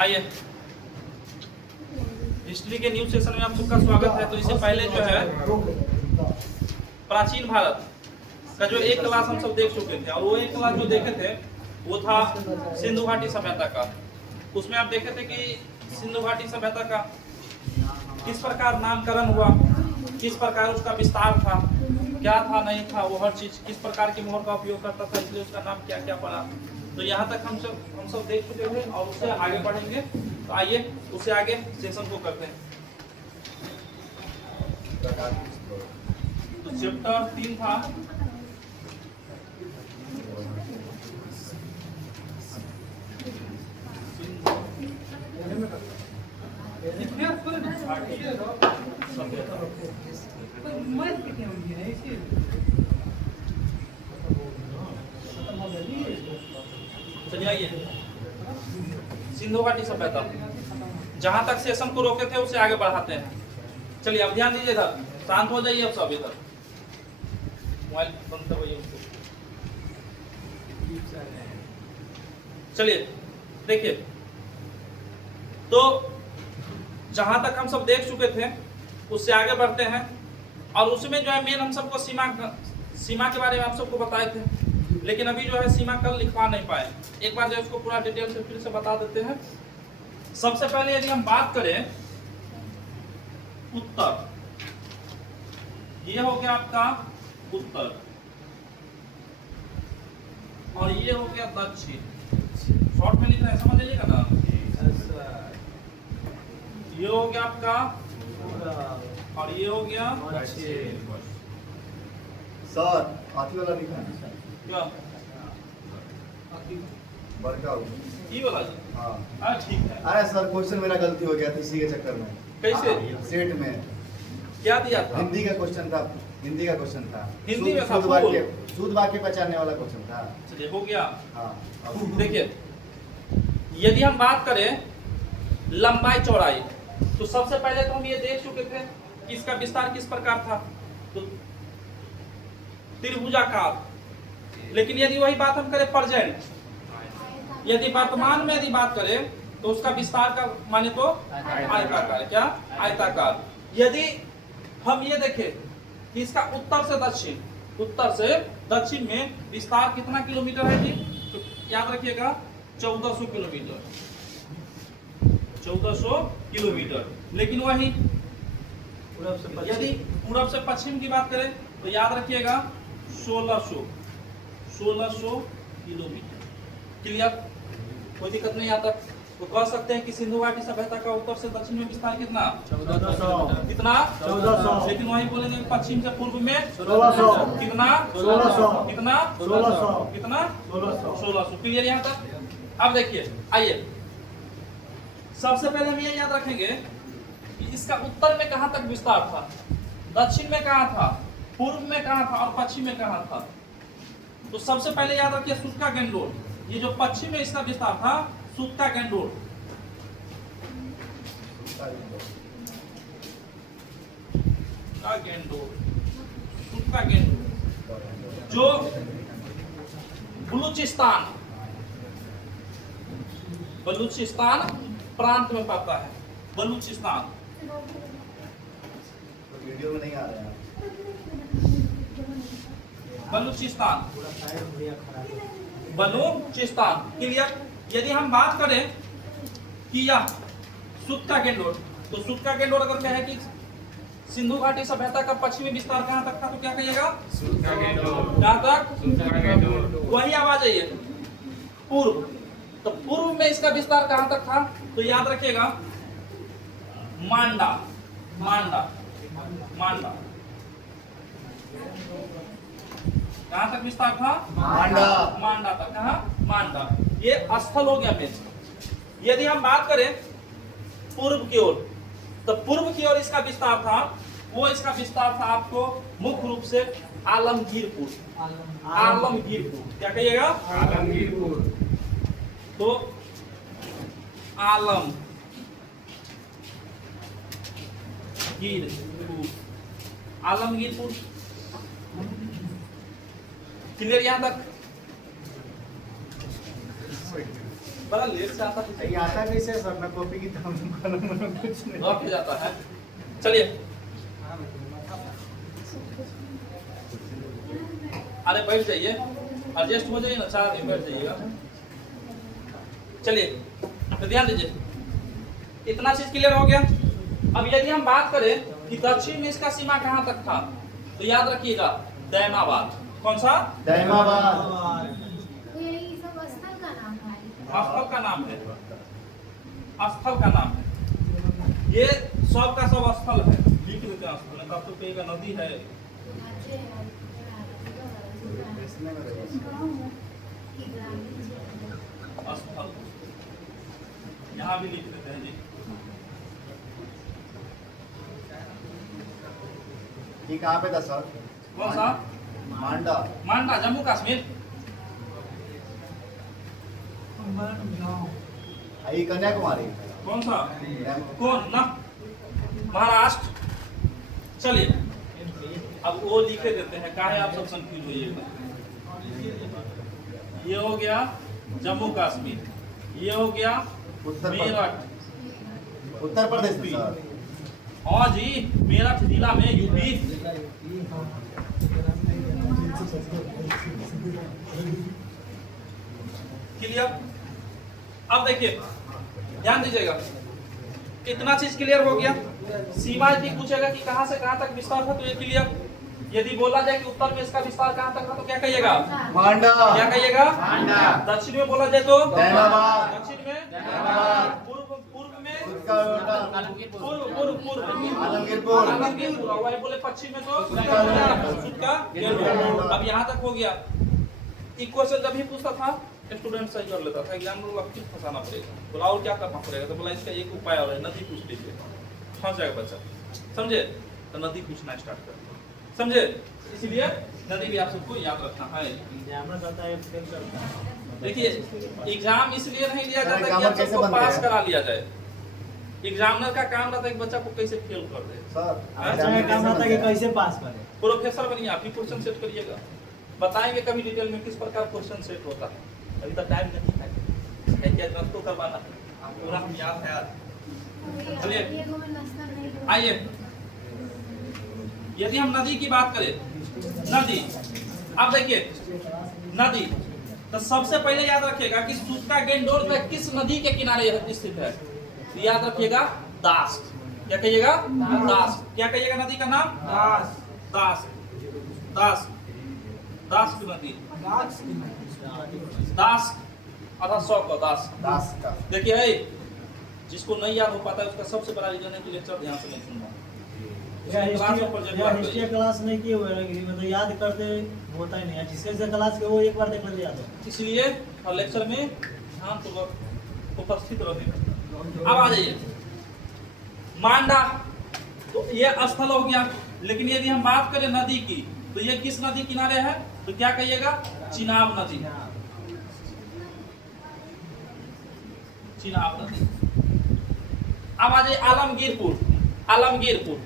आइए, हिस्ट्री के new session में आप सबका स्वागत है। तो इससे पहले जो है प्राचीन भारत का जो एक क्लास हम सब देख चुके थे, और वो एक क्लास जो देखे थे वो था सिंधु घाटी सभ्यता का। उसमें आप देखे थे कि सिंधु घाटी सभ्यता का किस प्रकार नामकरण हुआ, किस प्रकार उसका विस्तार था, क्या था नहीं था, वो हर चीज किस प्रकार की मोहर का उपयोग करता था, इसलिए उसका नाम क्या क्या पड़ा। तो यहाँ तक हम सब देख चुके थे और उससे आगे बढ़ेंगे। तो आइए उससे आगे सेशन को करते हैं। तो चैप्टर 3 था चलिए सिंधु घाटी सभ्यता। जहां तक सेशन को रोके थे उसे आगे बढ़ाते हैं। चलिए अब ध्यान दीजिए, इधर शांत हो जाइए अब सब। इधर मोबाइल बंद करवाइए उसको। चलिए देखिए, तो जहां तक हम सब देख चुके थे उससे आगे बढ़ते हैं। और उसमें जो है मेन हम सबको सीमा के बारे में आप सबको बताए थे, लेकिन अभी जो है सीमा कल लिखवा नहीं पाए। एक बार जो इसको पूरा डिटेल से फिर से बता देते हैं। सबसे पहले यदि हम बात करें उत्तर, ये हो गया आपका उत्तर और ये हो गया दक्षिण। शॉर्ट में लिखना है, समझ लीजिएगा ना। ये हो गया आपका और ये हो गया सर हाथी वाला लिखा है क्या बड़का ये वाला जी। हाँ ठीक है। अरे सर क्वेश्चन मेरा गलती हो गया था इसी के चक्कर में। कैसे सेट में क्या दिया था? हिंदी का क्वेश्चन था, हिंदी का क्वेश्चन था। हिंदी में था शुद्ध वाक्य पहचानने वाला क्वेश्चन था। चलिए हो गया। हाँ देखिए, यदि हम बात करें लंबाई चौड़ाई, तो सबसे पहले तो हम ये देख चुके थे कि इसका विस्तार किस प्रकार था, तो त्रिभुजाकार। लेकिन यदि वही बात हम करें प्रेजेंट, यदि वर्तमान में यदि बात करें तो उसका विस्तार का माने तो आयताकार। क्या आयताकार। यदि हम ये देखें कि इसका उत्तर से दक्षिण में विस्तार कितना किलोमीटर है जी, तो याद रखिएगा 1400 किलोमीटर। 1400 किलोमीटर। लेकिन वही यदि पूरब से पश्चिम की बात करें तो याद रखिएगा 1600 किलोमीटर। क्लियर, कोई दिक्कत नहीं आता। तो कह सकते हैं कि सिंधु घाटी सभ्यता का उत्तर से दक्षिण में विस्तार कितना 1400 कितना 1400। लेकिन वही बोलेंगे पश्चिम से पूर्व में 1600 कितना 1600 कितना 1600 कितना 1600। क्लियर यहाँ तक। अब देखिए, आइए सबसे पहले हम ये याद रखेंगे कि इसका उत्तर में कहां तक विस्तार था, दक्षिण में कहां था, पूर्व में कहां था और पश्चिम में कहां था। तो सबसे पहले याद रखिए सूत्का गैंडोर। ये जो पश्चिम में इसका विस्तार था सूत्का गैंडोर। सूत्का गैंडोर जो बलूचिस्तान प्रांत में पड़ता है। बलूचिस्तान वीडियो में नहीं आ रहा है। बलूचिस्तान क्लियर। यदि हम बात करें कि यह सूत्का गैंडोर, तो सूत्का गैंडोर अगर कहे कि सिंधु घाटी सभ्यता का पश्चिमी विस्तार कहां तक था, तो क्या कहिएगा कहां तक। वही आवाज है पूर्व। तो पूर्व में इसका विस्तार कहां तक था, तो याद रखिएगा मांडा। कहां तक विस्तार था मांडा तक। कहां मांडा। ये स्थल हो गया मेन। यदि हम बात करें पूर्व की ओर, तो पूर्व की ओर इसका विस्तार था, वो इसका विस्तार था आपको मुख्य रूप से आलमगीरपुर। क्या कहिएगा आलमगीरपुर। तो आलमगीरपुर क्लियर यहाँ तक। बड़ा लेट से आता है। ये आता कैसे सर? मैं कॉपी की तरह कुछ नहीं रख जाता है। चलिए, अरे बैठ जाइए, एडजस्ट हो जाइए ना, 4 दिन बैठ जाइएगा। चलिए, तो ध्यान दीजिए, इतना चीज क्लियर हो गया। अब यदि हम बात करें कि दक्षिण में इसका सीमा कहां तक था, तो याद रखिएगा दैमाबाद। कौन सा? दैमाबाद। तो यही सब स्थल का नाम है। स्थल का नाम है, स्थल का नाम है। ये सब का सब स्थल है, लिख देते हैं स्थल। तब तो कहेगा नदी है। स्थल यहाँ भी लिख देते हैं जी। ये कहाँ पे था सर? कौन सा? मांडा। मांडा, जम्मू कश्मीर। ये कन्याकुमारी। कौन सा? कौन ना? महाराष्ट्र। चलिए, अब वो लिखे देते हैं, काहे आप सब कंफ्यूज होइएगा। ये हो गया जम्मू कश्मीर, ये हो गया मेरठ, उत्तर प्रदेश में सर। हाँ जी, मेरठ जिला में यूपी। क्लियर? अब देखिए, ध्यान दीजिएगा, इतना चीज क्लियर हो गया। सीमा यदि पूछेगा कि कहां से कहां तक विस्तार था, तो ये क्लियर। यदि बोला जाए कि उत्तर में इसका विस्तार कहां तक था, तो क्या कहिएगा? मांडा। क्या कहिएगा? मांडा। दक्षिण में बोला जाए तो दैमाबाद। दक्षिण में दैमाबाद। पूर्व में पूर्व आलमगीरपुर। आलमगीरपुर। और वही बोले पश्चिम में तो सुटका। अब यहाँ तक हो गया। क्वेश्चन जब भी पूछता था, स्टूडेंट सही कर लेता था, एग्जाम में किस फंसाना पड़ेगा, बोला और क्या करना पड़ेगा, तो बोला इसका एक उपाय और है, नदी पूछ लीजिए, फंस जाएगा बच्चा। समझे? तो नदी पूछना स्टार्ट कर, समझे? इसलिए नदी भी आप सबको याद रखना है। देखिए, एग्जाम इसलिए नहीं लिया जाता कि आप सबको पास करा लिया जाए। एग्जामिनर का काम रहता है कि बच्चा को कैसे फेल कर दे। सर काम रहता है कि कैसे पास करें। प्रोफेसर बनिए, आप ही क्वेश्चन सेट करिएगा, बताएंगे कभी डिटेल में किस प्रकार क्वेश्चन सेट होता है। अभी तक टाइम नहीं है, क्या नाश्ता करवाना है, आपको पूरा हम याद है यार। चलिए आइए, यदि हम नदी की बात करें, नदी, अब देखिए नदी, तो सबसे पहले याद रखिएगा कि सूत्रा गेंडोर में किस नदी के किनारे स्थित है, याद रखिएगा दास। क्या कहिएगा? दास। क्या कहिएगा नदी का नाम? दास। दास, दास, दास की नदी, दास अर्थात 100 का दास। दास का। देखिए है, जिसको नहीं याद हो पाता है उसका सबसे बड़ा रीजन है कि लेक्चर ध्यान से नहीं सुनना। हिस्ट्री क्लास नहीं किए हुए हैं, मतलब याद करते होता ही नहीं है। जिसके क्लास के वो एक बार देख लेते याद है। इसलिए हर लेक्चर में ध्यानपूर्वक उपस्थित रहे। अब आ जाइए, मांडा, तो ये स्थल हो गया। लेकिन यदि हम बात करें नदी की, तो ये किस नदी किनारे है, तो क्या कहिएगा? चिनाब नदी। चिनाब नदी। अब आ जाइए आलमगीरपुर। आलमगीरपुर,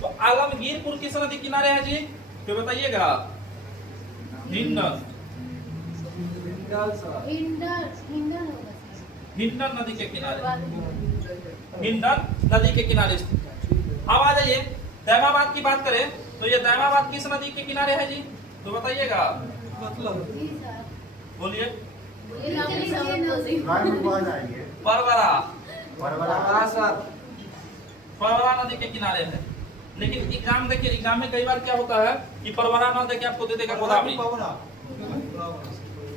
तो आलमगीरपुर किस नदी किनारे है जी, तो बताइएगा? हिंडन। हिंडन नदी के किनारे, हिंडन नदी के किनारे स्थित। अब आ जाइए, दैमाबाद की बात करें, तो ये दैमाबाद किस नदी के किनारे है जी, तो बताइएगा? बोलिए। परवरा। परवरा नदी के किनारे है। लेकिन एग्जाम देखिए, एग्जाम में कई बार क्या होता है कि परवरा ना देके आपको दे देगा गोदावरी।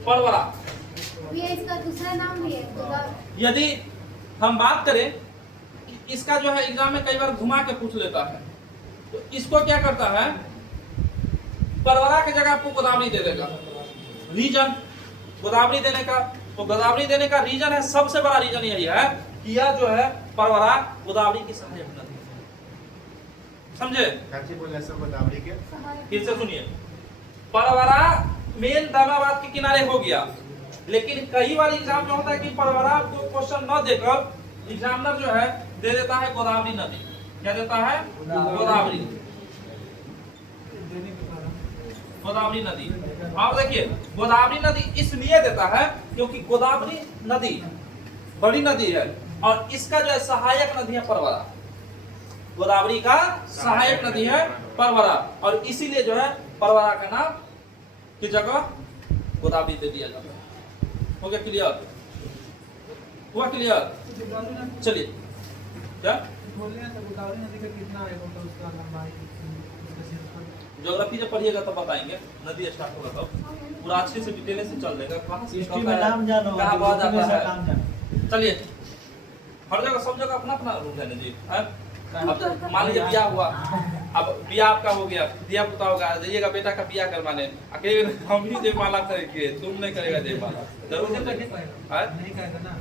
परवरा, ये इसका दूसरा नाम भी है। यदि हम बात करें कि इसका जो है एग्जाम में कई बार घुमा के पूछ लेता है, तो इसको क्या करता है, परवरा की जगह आपको गोदावरी दे देगा। रीजन गोदावरी देने का, तो गोदावरी देने का रीजन है, सबसे बड़ा रीजन यही है कि यह जो है परवरा गोदावरी की सहायक नदी है। समझे? गोदावरी के फिर से सुनिए, परवरा मेन दैमाबाद के किनारे हो गया। लेकिन कई बार एग्जाम में होता है कि परवरा को क्वेश्चन न देकर एग्जामिनर जो है दे देता है गोदावरी नदी। क्या देता है? गोदावरी, गोदावरी नदी। और देखिए, गोदावरी नदी इसलिए देता है क्योंकि गोदावरी नदी बड़ी नदी है, और इसका जो है सहायक नदी है परवरा। गोदावरी का सहायक नदी है परवरा, और इसीलिए जो है परवरा का नाम की जगह गोदावरी दे दिया जाता है। हो गया क्लियर? हुआ क्लियर? चलिए, क्या बोल रहे हैं तो गोदावरी नदी का कितना है टोटल उसका लंबाई? ज्योग्राफी जब पढ़िएगा तब बताएंगे, नदी स्टार्ट होगा तब पूरा अच्छे से डिटेल से चल देगा, कहाँ से हिस्ट्री निकलता में है, नाम जानो, कहाँ बहुत हिस्ट्री में जाता सब है। काम जानो। चलिए, हर जगह सब जगह अपना अपना रूल है ना जी। अब मान लीजिए ब्याह हुआ, अब ब्याह आपका हो गया, दिया पुता होगा, जाइएगा बेटा का ब्याह करवाने, अकेले हम ही जयमाला करेंगे, तुम नहीं करेगा जयमाला, जरूर नहीं करेगा। नहीं कहेगा ना,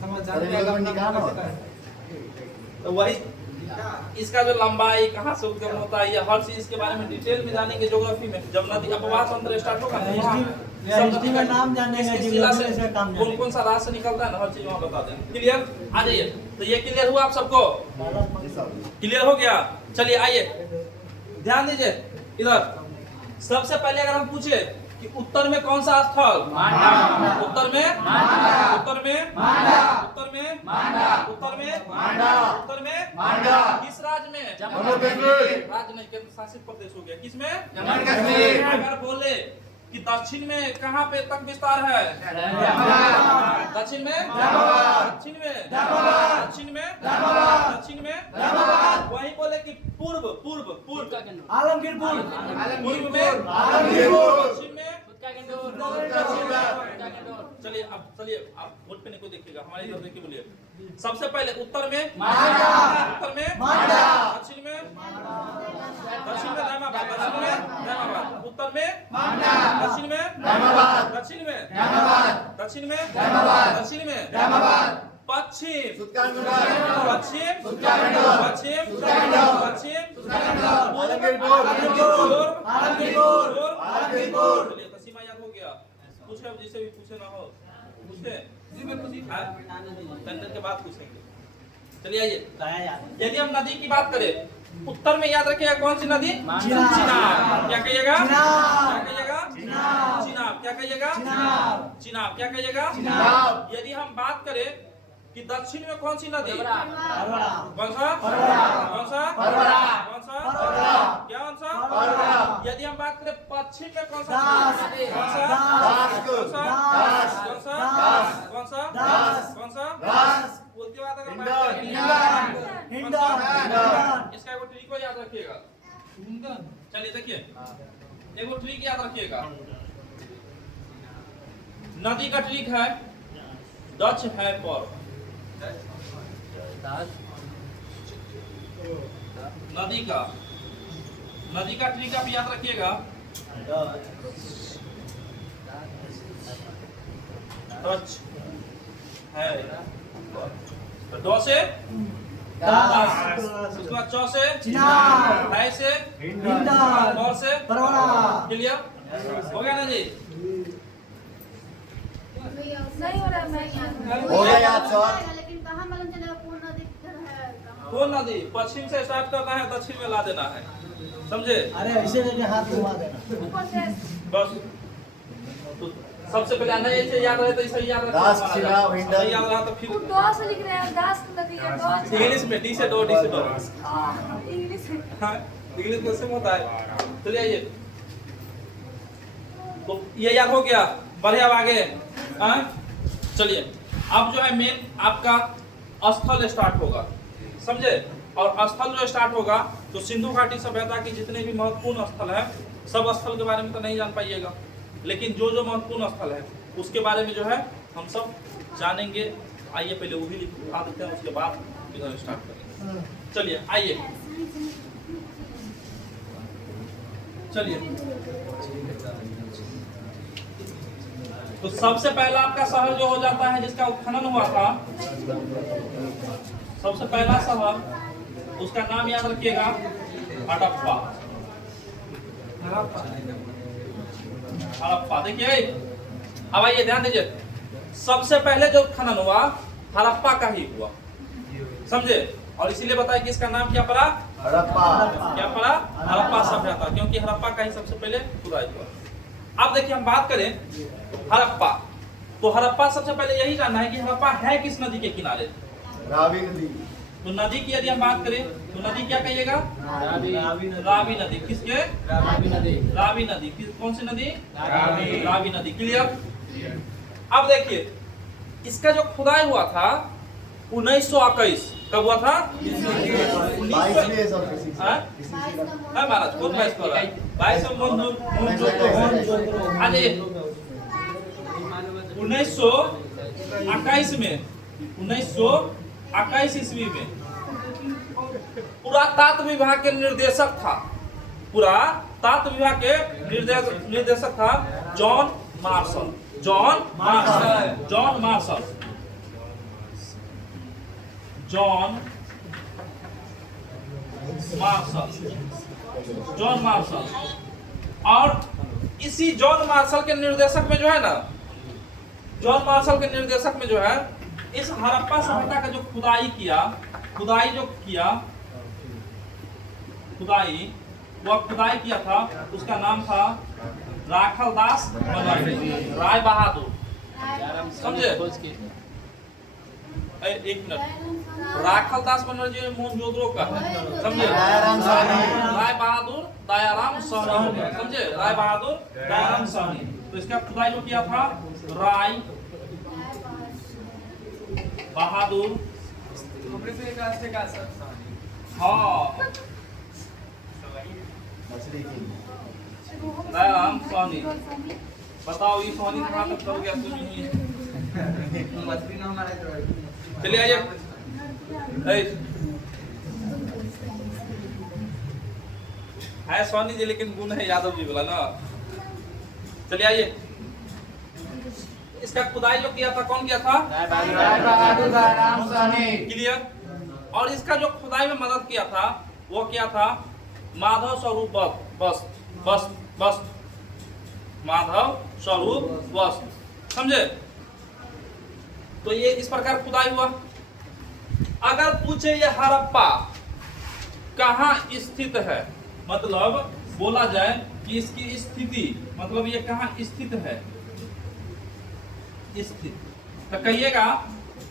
समझ जाने तो वही इसका जो लंबाई कहाँ से उद्गम होता है, ये हर चीज के बारे में डिटेल में जानेंगे ज्योग्राफी में। जब नदी अपवाह तंत्र स्टार्ट होगा तो वहाँ हिस्ट्री में नाम जानेंगे, किस जिला जिला से से इसका काम कौन कौन सा रास्ता निकलता है ना, हर चीज वहाँ बता दें। क्लियर? आ जाइए। तो ये क्लियर हुआ आप सबको? क्लियर हो गया? चलिए आइए, ध्यान दीजिए इधर। सबसे पहले अगर हम पूछे कि उत्तर में कौन सा स्थल? उत्तर में उत्तर में उत्तर में उत्तर में उत्तर में किस राज्य में? राज्य नहीं, केंद्र शासित प्रदेश हो गया। किस में? अगर बोले कि दक्षिण में कहाँ पे तक विस्तार है? दक्षिण में दक्षिण में दक्षिण में दक्षिण में वही बोले कि पूर्व पूर्व पूर्व आलमगीरपुर, पूर्व में दक्षिण में। चलिए अब वोट पे नहीं को देखिएगा, हमारे इधर देखिए, बोलिए। सबसे पहले उत्तर में उत्तर में दक्षिण में दामाबाद, दक्षिण में दामाबाद, उत्तर में दक्षिण में दक्षिण में दक्षिण में दक्षिण में पश्चिम पश्चिम पश्चिम पश्चिम चलिए, तो सीमा याद हो गया। पूछे, अब जिसे भी पूछे ना हो पूछे जी, मैं पूछी के बाद पूछेंगे। चलिए आइए, यदि हम नदी की बात करें, उत्तर में याद रखिएगा कौन सी नदी? चिनाब। क्या कहिएगा? क्या कहिएगा? चिनाब। क्या कहिएगा? चिनाब। क्या कहिएगा? यदि हम बात करें कि दक्षिण में कौन सी नदी? कौन सा? कौन सा? कौन सा? क्या कौन सा? यदि हम बात करें पश्चिम में कौन सा? कौन सा? कौन सा? कौन सा? कौन सा? कौन सा? उसके बाद अगर बात करें इसका एक ट्रिक को याद रखिएगा। चलिए देखिए, एक ट्रिक याद रखिएगा। नदी का ट्रिक है दक्ष है पर, नदी का ट्रिक आप याद रखिएगा। दक्ष है, तो दो से उसके बाद चौ से चिनाब, है से हिंडन, और से परवरा। क्लियर हो गया ना जी? नहीं हो रहा, मैं याद हो गया याद सर। लेकिन कहाँ मालूम चलेगा कौन नदी किधर है कहाँ? कौन नदी? पश्चिम से स्टार्ट करना है, दक्षिण में ला देना है, समझे? अरे ऐसे लेके हाथ घुमा देना। ऊपर से बस तो सबसे पहले आना ऐसे याद रहे तो ऐसे याद रखना। दास, चिनाब, हिंडन। नहीं याद रहा तो फिर दो से लिख रहे हैं, 10 नदी है, 2 इंग्लिश में डी से दो, डी से दो। इंग्लिश में। हाँ, इंग्लिश में से होता है। चलिए आइए, तो ये याद हो गया, बढ़िया अब आगे। हाँ चलिए, अब जो है मेन आपका स्थल स्टार्ट होगा, समझे? और स्थल जो स्टार्ट होगा तो सिंधु घाटी सभ्यता के जितने भी महत्वपूर्ण स्थल है, सब स्थल के बारे में तो नहीं जान पाइएगा, लेकिन जो जो महत्वपूर्ण स्थल है उसके बारे में जो है हम सब जानेंगे। आइए पहले वो भी लिखा देते हैं, उसके बाद इधर स्टार्ट करेंगे। चलिए आइए, चलिए। तो सबसे पहला आपका शहर जो हो जाता है जिसका उत्खनन हुआ था, सबसे पहला शहर, उसका नाम याद रखिएगा हड़प्पा। हड़प्पा, देखिए अब आइए ध्यान दीजिए, सबसे पहले जो उत्खनन हुआ हड़प्पा का ही हुआ, समझे? और इसीलिए बताया कि इसका नाम क्या पड़ा? हड़प्पा। क्या पड़ा? हड़प्पा सभ्यता, क्योंकि हड़प्पा का ही सबसे पहले खुदाई हुआ। अब देखिए हम बात करें हड़प्पा, तो हड़प्पा सबसे पहले यही जानना है कि हड़प्पा है किस नदी के किनारे। रावी नदी। तो नदी की यदि हम बात करें तो नदी क्या कहिएगा? रावी नदी। किसके? रावी नदी। कौन सी नदी? रावी नदी। क्लियर? अब देखिए इसका जो खुदाई हुआ था 1921 कब हुआ था? 22 महाराज खुद मैं इसको 22 अरे 1921 में 1921 ईस्वी में पुरातत्व विभाग के निर्देशक था। पुरातत्व विभाग के निर्देशक था John martial. John Marshall. John Marshall. John Marshall. John Marshall. और इसी जॉन मार्शल के निर्देशक में जो है ना, जॉन मार्शल के निर्देशक में जो है इस हड़प्पा सभ्यता का जो खुदाई किया, खुदाई किया था उसका नाम था राखलदास बनर्जी, राय बहादुर। समझे? एक मिनट, राखलदास बनर्जी मोहनजोदड़ो का है। समझे? राय बहादुर दयाराम साहनी हो गया। समझे? राय बहादुर दयाराम साहनी। तो इसका खुदाई जो किया था राय बहादुर। हाँ दयाराम साहनी। बताओ ये साहनी कहाँ तक कर गया? चलिए आइए। है सोनी जी लेकिन गुण है यादव जी वाला ना। चलिए आइए। इसका खुदाई जो किया था कौन किया था? क्लियर? और इसका जो खुदाई में मदद किया था वो क्या था? माधव स्वरूप बस माधव स्वरूप वस्त। समझे? तो ये इस प्रकार खुदाई हुआ। अगर पूछे ये हड़प्पा कहाँ स्थित है, मतलब बोला जाए कि इसकी स्थिति, मतलब ये कहाँ स्थित है, स्थित, तो कहिएगा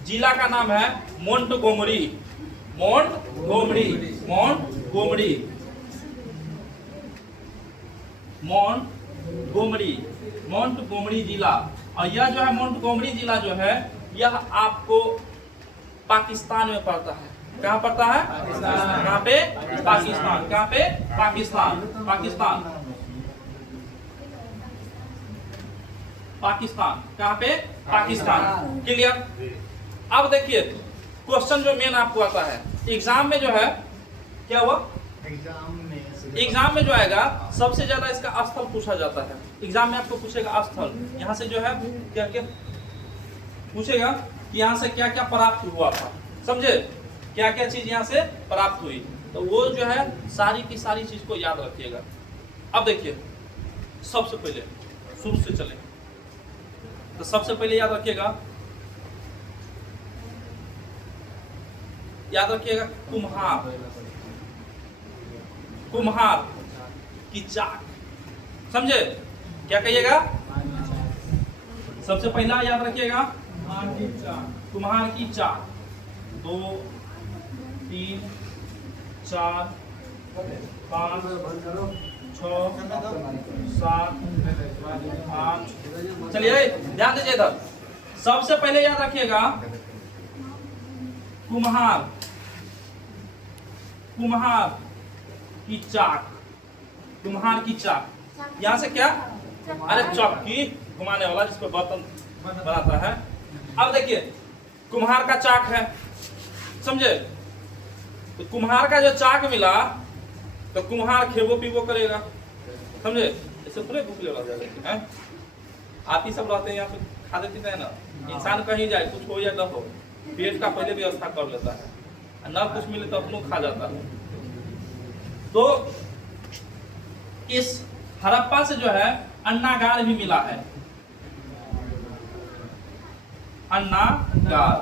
जिला का नाम है Montgomery. Montgomery. Montgomery. Montgomery. Montgomery जिला। और यह जो है मोंटगोमरी जिला जो है यह आपको पाकिस्तान में पड़ता है। कहाँ पड़ता है? कहाँ पे? पाकिस्तान। कहाँ पे? पाकिस्तान। पाकिस्तान। पाकिस्तान। कहाँ पे? पाकिस्तान। क्लियर? अब देखिए क्वेश्चन जो मेन आपको आता है एग्जाम में जो है, क्या हुआ? एग्जाम में जो आएगा सबसे ज्यादा इसका स्थल पूछा जाता है। एग्जाम में आपको पूछेगा स्थल, यहाँ से जो है क्या क्या पूछेगा कि यहाँ से क्या क्या प्राप्त हुआ था। समझे? क्या क्या चीज यहाँ से प्राप्त हुई, तो वो जो है सारी की सारी चीज को याद रखिएगा। अब देखिए सबसे पहले शुरू से चले तो सबसे पहले याद रखिएगा कुम्हार। कुम्हार की चाक। समझे? क्या कहिएगा? सबसे पहला याद रखिएगा कुम्हार की चाक। 2 3 4 5 6 7 8। चलिए ध्यान दीजिए इधर। सबसे पहले याद रखिएगा कुम्हार की चाक। कुम्हार की चाक यहाँ से क्या? अरे चक्की घुमाने वाला जिस पर बर्तन बनाता है। अब देखिए कुम्हार का चाक है। समझे? तो कुम्हार का जो चाक मिला तो कुम्हार खेबो पीबो करेगा। समझे? इससे पूरे भूख ले जाएगा। आप ही सब रहते हैं यहाँ पे, खाते पीते हैं ना। इंसान कहीं जाए कुछ हो या न हो पेट का पहले व्यवस्था कर लेता है, न कुछ मिले तो अपनों खा जाता है। तो इस हड़प्पा से जो है अन्नागार भी मिला है। अन्नागार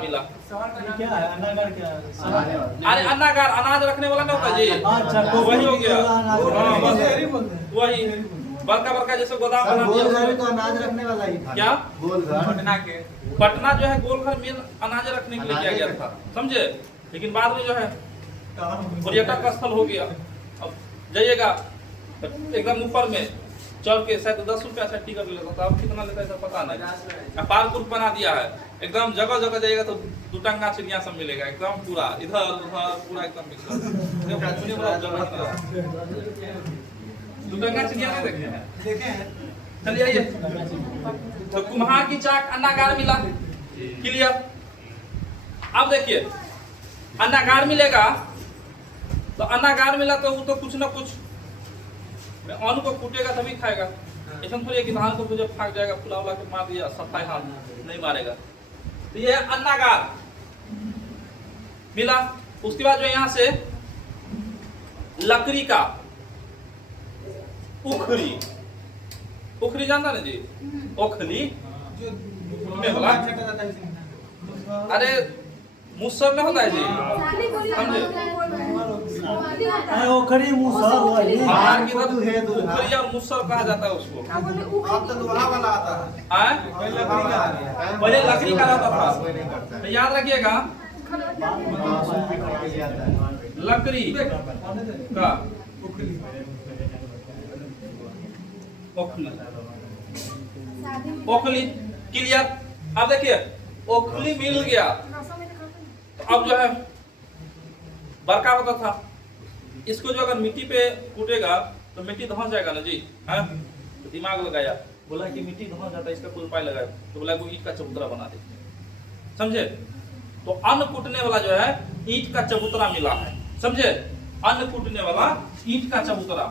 मिला। क्या है अन्नागार? क्या है? अरे अन्नागार अनाज रखने वाला ना होता जी। अच्छा वही हो गया। हाँ, बस वही बड़का बड़का जैसे गोदाम सर बना गोल दिया घर उसमें। तो अनाज रखने वाला ही था। क्या? गोल घर। पटना जो है गोलघर में अनाज रखने के लिए किया गया था, समझे। लेकिन बाद में जो है पर्यटक स्थल हो गया। अब जाइएगा एकदम ऊपर में चढ़ के शायद 10 रुपया से टिकट लेता था, अब कितना लेता है सर पता नहीं। पार्क उर्क बना दिया है, एकदम जगह जगह जाइएगा तो दुटंगा चिड़िया सब मिलेगा, एकदम पूरा इधर उधर पूरा एकदम दुटंगा चिड़िया नहीं देखे हैं? देखे हैं। चलिए आइए। तो कुम्हार की चाक अन्नागार मिला, क्लियर। अब देखिए अन्नागार मिलेगा तो अन्नागार मिला तो वो तो कुछ ना कुछ अन्न को कूटेगा तभी खाएगा। ऐसा थोड़ी है कि धान को तुझे फाक जाएगा, फुला उला के मार दिया सफाई हाथ नहीं मारेगा। तो ये है अन्नागार मिला। उसके बाद जो यहाँ से लकड़ी का उखरी, उखरी जानता ना जी, ओखली में बोला, अरे मुसर में होता है जी, समझे। अरे वो खड़ी मुंह सर हुआ ये। बाहर की दूध है, तरफ दूध है। उखरी और मुसर कहा जाता है उसको। अब तो दुल्हा वाला आता है। आए? पहले लकड़ी का रहता था, कोई नहीं करता है। तो याद रखिएगा हाँ, लकड़ी का ओखली, ओखली क्लियर। अब देखिए ओखली मिल गया तो अब जो है बरका होता था, इसको जो अगर मिट्टी पे कूटेगा तो मिट्टी धंस जाएगा ना जी, हैं? तो दिमाग लगाया, बोला कि मिट्टी धंस जाता है, इसका कोई उपाय लगाया, तो बोला कोई ईंट का चबूतरा बना दे, समझे। तो अन्न कूटने वाला जो है ईंट का चबूतरा मिला है, समझे। अन्न कूटने वाला ईंट का चबूतरा,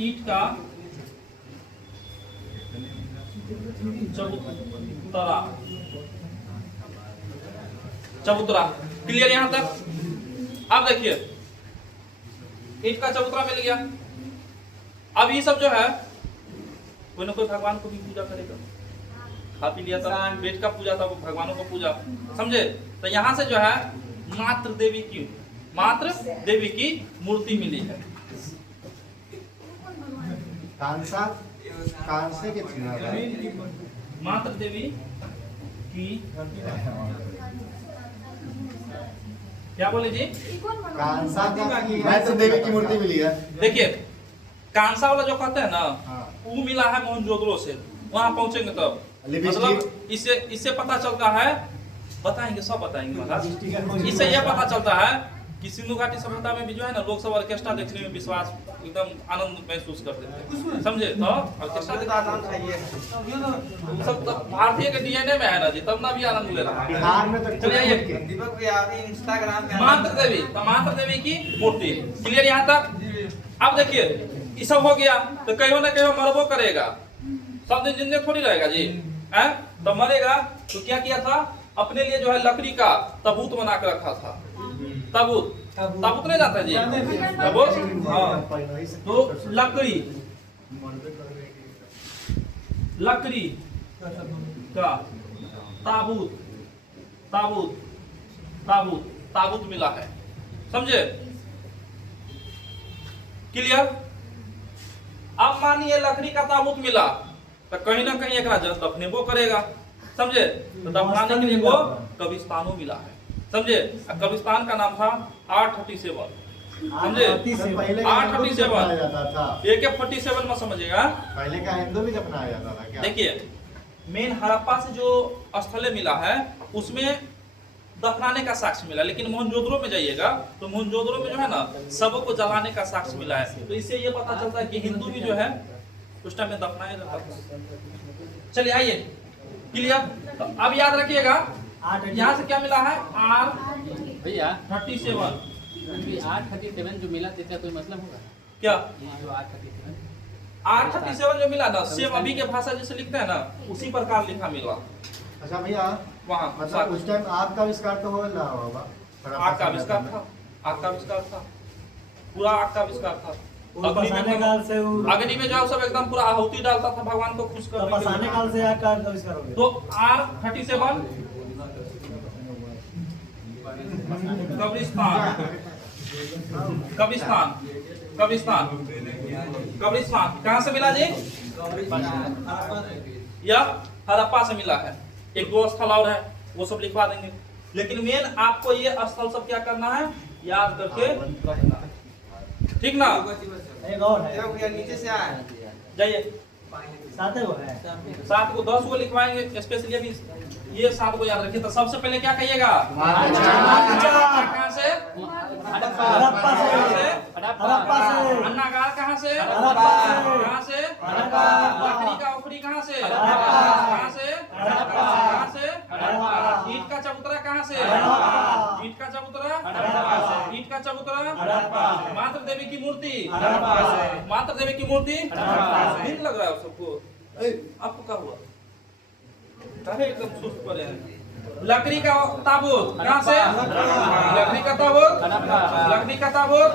ईंट का चबूतरा, चबूतरा क्लियर यहां तक। अब देखिए ईंट का चबूतरा मिल गया। अब ये सब जो है कोई ना कोई भगवान को भी पूजा करेगा, खा पी लिया था, पेट का पूजा था, भगवानों को पूजा, समझे। तो यहाँ से जो है मात्र देवी की मूर्ति मिली है। कांसे के चिन्ह है। मात्र देवी की क्या बोले जी? कांसा का मात्र देवी की मूर्ति मिली है। देखिए कांसा वाला जो कहते हैं ना, हाँ। वो मिला है मोहनजोदड़ो से, वहां पहुंचेंगे तब लिपस्टिक। मतलब इससे पता चलता है, बताएंगे सब बताएंगे महाराज। इससे यह पता चलता है कि सिंधु घाटी सभ्यता में भी जो है ना लोग सब ऑर्केस्ट्रा देखने में विश्वास एकदम आनंद महसूस करते थे, समझे। तो ऑर्केस्ट्रा सब तो भारतीय के डीएनए में है ना जी, तब ना भी आनंद ले रहा है। बिहार में तो चलिए आइए। दीपक भैया अभी इंस्टाग्राम पे मात्र देवी, तो मात्र देवी की मूर्ति क्लियर यहाँ तक। अब देखिए ये सब हो गया तो कहीं ना कहीं मरबो करेगा, सब दिन जिंदगी थोड़ी रहेगा जी, हैं? तो मरेगा तो क्या किया था, अपने लिए जो है लकड़ी का ताबूत बना के रखा था। ताबूत, ताबूत नहीं जाता जी, ताबूत, हाँ। तो लकड़ी का ताबूत, ताबूत, ताबूत, ताबूत मिला है, समझे। क्लियर। अब मानिए लकड़ी का ताबूत मिला तो कहीं ना कहीं एक दफनेबो करेगा, समझे। तो दफनाने के लिए वो कब्रिस्तानों मिला है, समझे। कब्रिस्तान का नाम था 837, समझे। पहले 837 जाता था। AK-47 में समझिएगा। पहले का हिंदू भी दफनाया जाता था क्या? देखिए मेन हड़प्पा से जो स्थले मिला है उसमें दफनाने का साक्ष्य मिला, लेकिन मोहनजोदड़ो में जाइएगा तो मोहनजोदड़ो में जो है ना सबों को जलाने का साक्ष्य मिला है। तो इससे ये पता चलता है कि हिंदू भी जो है उस टाइम में दफनाया जाता था। चलिए आइए क्लियर। तो अब याद रखिएगा यहाँ से क्या मिला है, भैया R37 837 जो मिला इसका कोई मतलब होगा क्या? ये जो 837 R37 जो मिला ना सेम अभी के भाषा जैसे लिखते हैं ना उसी प्रकार लिखा मिला अच्छा भैया, वहाँ। मतलब उस टाइम आग का आविष्कार तो हो रहा होगा। आग का आविष्कार था, आग का आविष्कार था, पूरा आग का आविष्कार था। अग्नि पसाने काल से वो अग्नि में जो सब एकदम पूरा आहुति डालता था भगवान को खुश करने के पसाने लिए। काल से आग का आविष्कार हो गया। तो R37 कब्रिस्तान, कब्रिस्तान कब्रिस्तान। कब्रिस्तान कहाँ से मिला जी? यह हड़प्पा से मिला है। एक दो स्थल और है, वो सब लिखवा देंगे, लेकिन मेन आपको ये स्थल सब क्या करना है, याद करके रखना है, ठीक ना? एक और है, नीचे से आए जाइए, 7 गो है, 7 को 10 को लिखवाएंगे स्पेशली। अभी ये 7 को याद रखिए। तो सबसे पहले क्या कहिएगा? कहाँ से? हड़प्पा से, हड़प्पा से, अन्नागार कहाँ से? हड़प्पा से, कहाँ से? हड़प्पा, लकड़ी का ओखरी कहाँ से? हड़प्पा, कहाँ से? हड़प्पा, कहाँ से? हड़प्पा, ईंट का चबूतरा कहाँ से? हड़प्पा, ईंट का चबूतरा? हड़प्पा, ईंट का चबूतरा? हड़प्पा, मात्र देवी की मूर्ति? हड़प्पा से, मात्र देवी की मूर्ति? हड़प्पा से। ठीक लग रहा है सबको? आपको क्या हुआ? काहे एकदम सुस्त पड़े हैं? लकड़ी का ताबूत कहाँ से? लकड़ी का ताबूत? लकड़ी का ताबूत?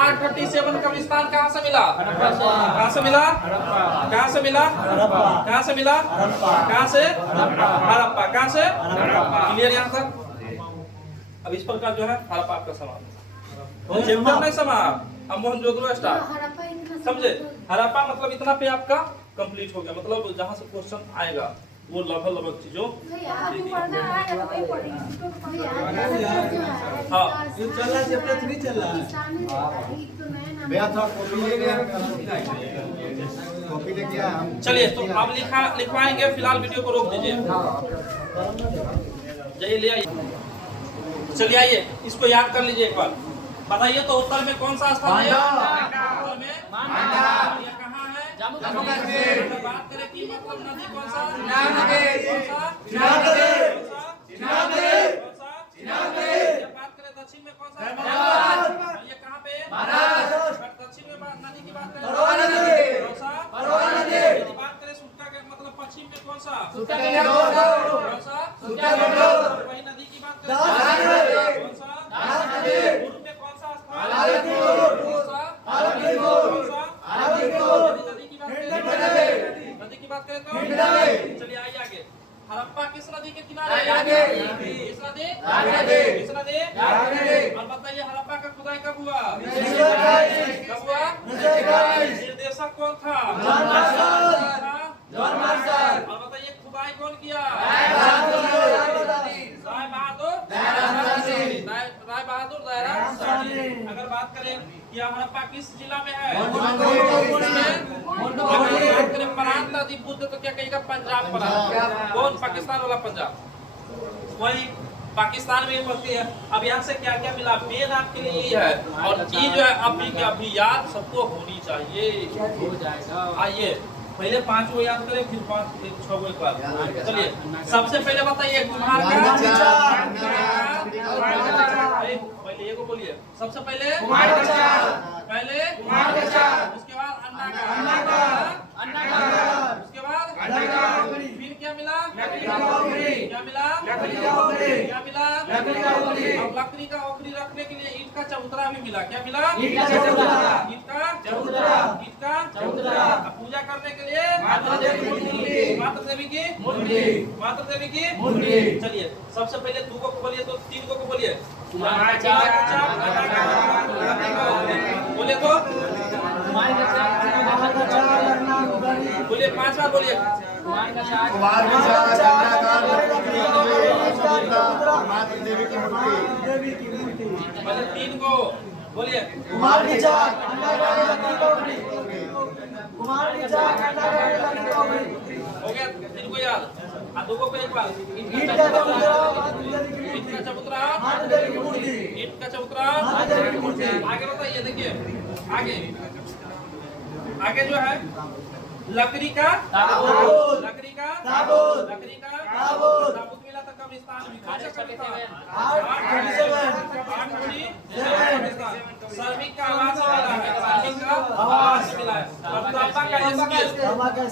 R37 कब्रिस्तान कहाँ से मिला? कहाँ से मिला? कहाँ से मिला? कहाँ से मिला? कहाँ से? हड़प्पा। कहाँ से? क्लियर यहाँ तक? अब इस प्रकार जो है हड़प्पा का सवाल चैप्टर नहीं समाप्त। अब मोहनजोदड़ो स्टार्ट, हड़प्पा इतना समझे? हड़प्पा मतलब इतना पे आपका कंप्लीट हो गया, मतलब जहाँ से क्वेश्चन आएगा वो लगभग चीजों नहीं, आज जो पढ़ना है वही पढ़ेंगे, इसको तो पढ़िए। हाँ। ये चल रहा है, चैप्टर 3 चल रहा है। भैया थोड़ा कॉपी लेके कॉपी लेके आए हम। चलिए, तो आप लिखवाएंगे, फिलहाल वीडियो को रोक दीजिए। जाइए ले आइए, चलिए आइए, इसको याद कर लीजिए एक बार। बताइए तो उत्तर में कौन सा स्थान है? उत्तर में और ये कहाँ है? जम्मू अगर कश्मीर। बात करें कि मतलब नदी कौन सा? चिनाब नदी। कौन सा? चिनाब नदी। कौन सा? चिनाब नदी। कौन सा? चिनाब नदी। ये बात करें दक्षिण में कौन सा? धर्मनाथ। ये कहाँ पे? महाराष्ट्र। अगर दक्षिण में नदी की बात करें परवा नदी। कौन सा? परवा नदी। यदि बात करें सुटका के मतलब पश्चिम में कौन सा? सुटका के नदी। कौन सा? सुटका के नदी। वही नदी की बात करें दास नदी। कौन सा? दास नदी। पूर्व में कौन सा स्थान? आलमगीर। कौन सा? आलमगीर। कौन सा? आलमगीर। यदि नदी की बात हिंद करें, नदी। नदी की बात करें हिंद तो नदी। चलिए आइए आगे। हड़प्पा किस नदी के किनारे? आगे। किस नदी? आगे। किस नदी? आगे। और बताइए हड़प्पा का खुदाई कब हुआ? निर्देशक। कब हुआ? निर्देशक। निर्देशक कौन था? John Marshall. था? John Marshall. और बताइए खुदाई कौन किया? राय बहादुर। राय बहादुर राय बहादुर दयाराम साहनी। अगर बात करें कि हड़प्पा किस जिला में है? मोंडो में। अगर बात करें प्रांत नदी बुद्ध तो क्या कहेगा? पंजाब प्रांत। कौन? पाकिस्तान वाला पंजाब। वही पाकिस्तान में पड़ती है। अब यहाँ से क्या क्या मिला? मेन आपके लिए ये है, और चीज जो है अभी के अभी याद सबको होनी चाहिए। हो जाएगा। आइए पहले 5 को याद करें, फिर 6 को एक बार। चलिए सबसे पहले बताइए कुम्हार पहले एगो बोलिए। सबसे पहले पहले उसके बाद अन्नागार, उसके बाद फिर क्या मिला? क्या मिला? क्या मिला? अब लकड़ी का ओखरी रखने के लिए ईंट का चबूतरा भी मिला। क्या मिला? ईंट का चबूतरा। अब पूजा करने के लिए मात्र देवी की मूर्ति। चलिए सबसे पहले 2 को बोलिए, तो 3 को बोलिए। बोलिए तो बोलिए 5 बार बोलिए। कुमार की चार मात्र देवी की मूर्ति। पहले 3 को बोलिए। कुमार की चाक, अन्नागार लकड़ी टोकरी। कुमार की चाक, अन्नागार लकड़ी टोकरी। हो गया 3 को याद। 2 को एक बार। ईंट का चबूतरा, ईंट का चबूतरा, मात्र देवी की मूर्ति। ईंट का चबूतरा, मात्र देवी की मूर्ति। आगे बताइए, देखिए आगे जो है लकड़ी का ताबूत, लकड़ी का ताबूत, लकड़ी का ताबूत। ताबूत मिला था कब्रिस्तान में। कौन सा कब्रिस्तान? 837। श्रमिक का आवास मिला है। श्रमिक का आवास मिला है। और तांबा का स्केल, तांबा का